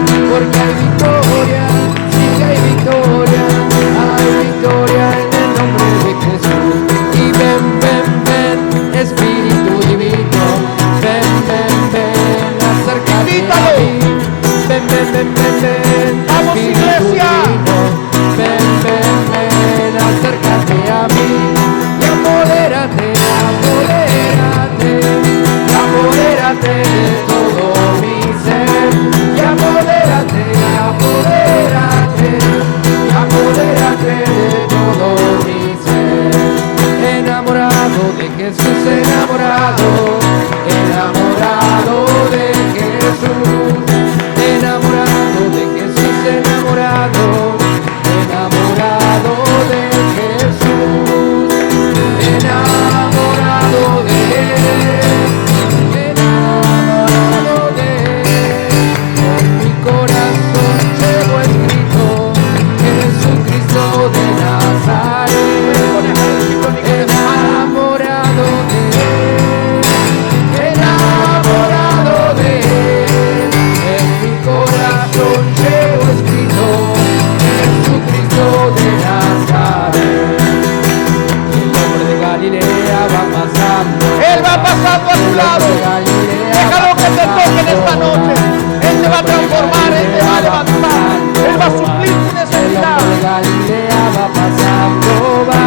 va a suplir tu El hombre necesidad. de Galilea va pasando, va,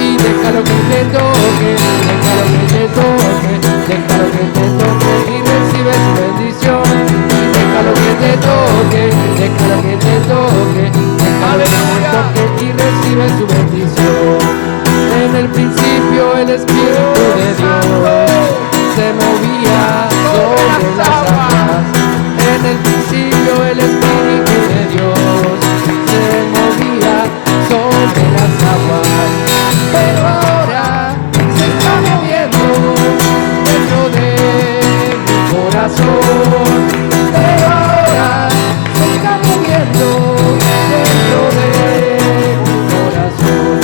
y déjalo que te toque, déjalo que te toque, déjalo que te toque y recibe su bendición. Y déjalo que te toque, déjalo que te toque, déjalo que te toque y recibe su bendición. En el principio el Espíritu de Dios se movía sobre las aguas. En el principio el Espíritu de Dios se movía sobre las aguas. Pero ahora se está moviendo dentro de mi corazón. Pero ahora se está moviendo dentro de mi corazón.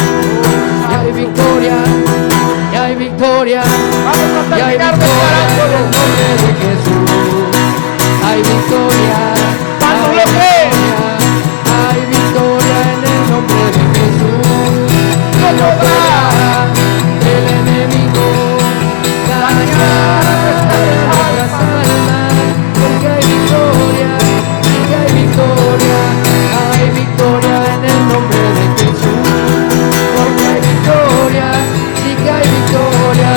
Y hay victoria, y hay victoria, Vamos a y hay terminar victoria en el declarándolo. nombre de Jesús. Hay victoria, Cuando hay lo crees. victoria, hay victoria en el nombre de Jesús. No podrá el enemigo dañar nuestras almas, porque hay victoria, porque hay victoria en el nombre de Jesús. Porque hay victoria, sí que hay victoria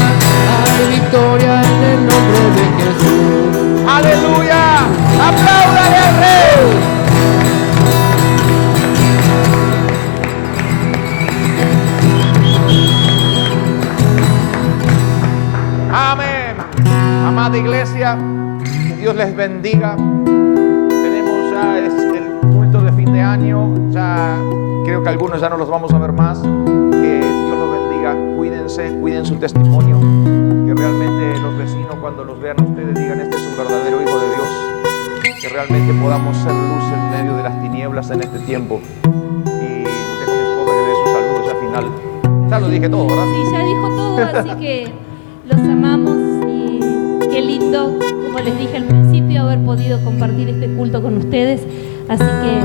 en el nombre de Jesús. Aleluya. Apláudale al Rey. Amén. Amada iglesia, que Dios les bendiga. Tenemos ya el culto de fin de año. Ya creo que algunos ya no los vamos a ver más. Que Dios los bendiga. Cuídense, cuiden su testimonio. Que realmente los vecinos, cuando los vean a ustedes, digan: este es un verdadero hijo de Dios. Que realmente podamos ser luz en medio de las tinieblas en este tiempo. Y dejo a mi esposa que dé sus saludos ya final. Ya lo dije todo, ¿verdad? Sí, ya dijo todo, así que los amamos y qué lindo, como les dije al principio, haber podido compartir este culto con ustedes. Así que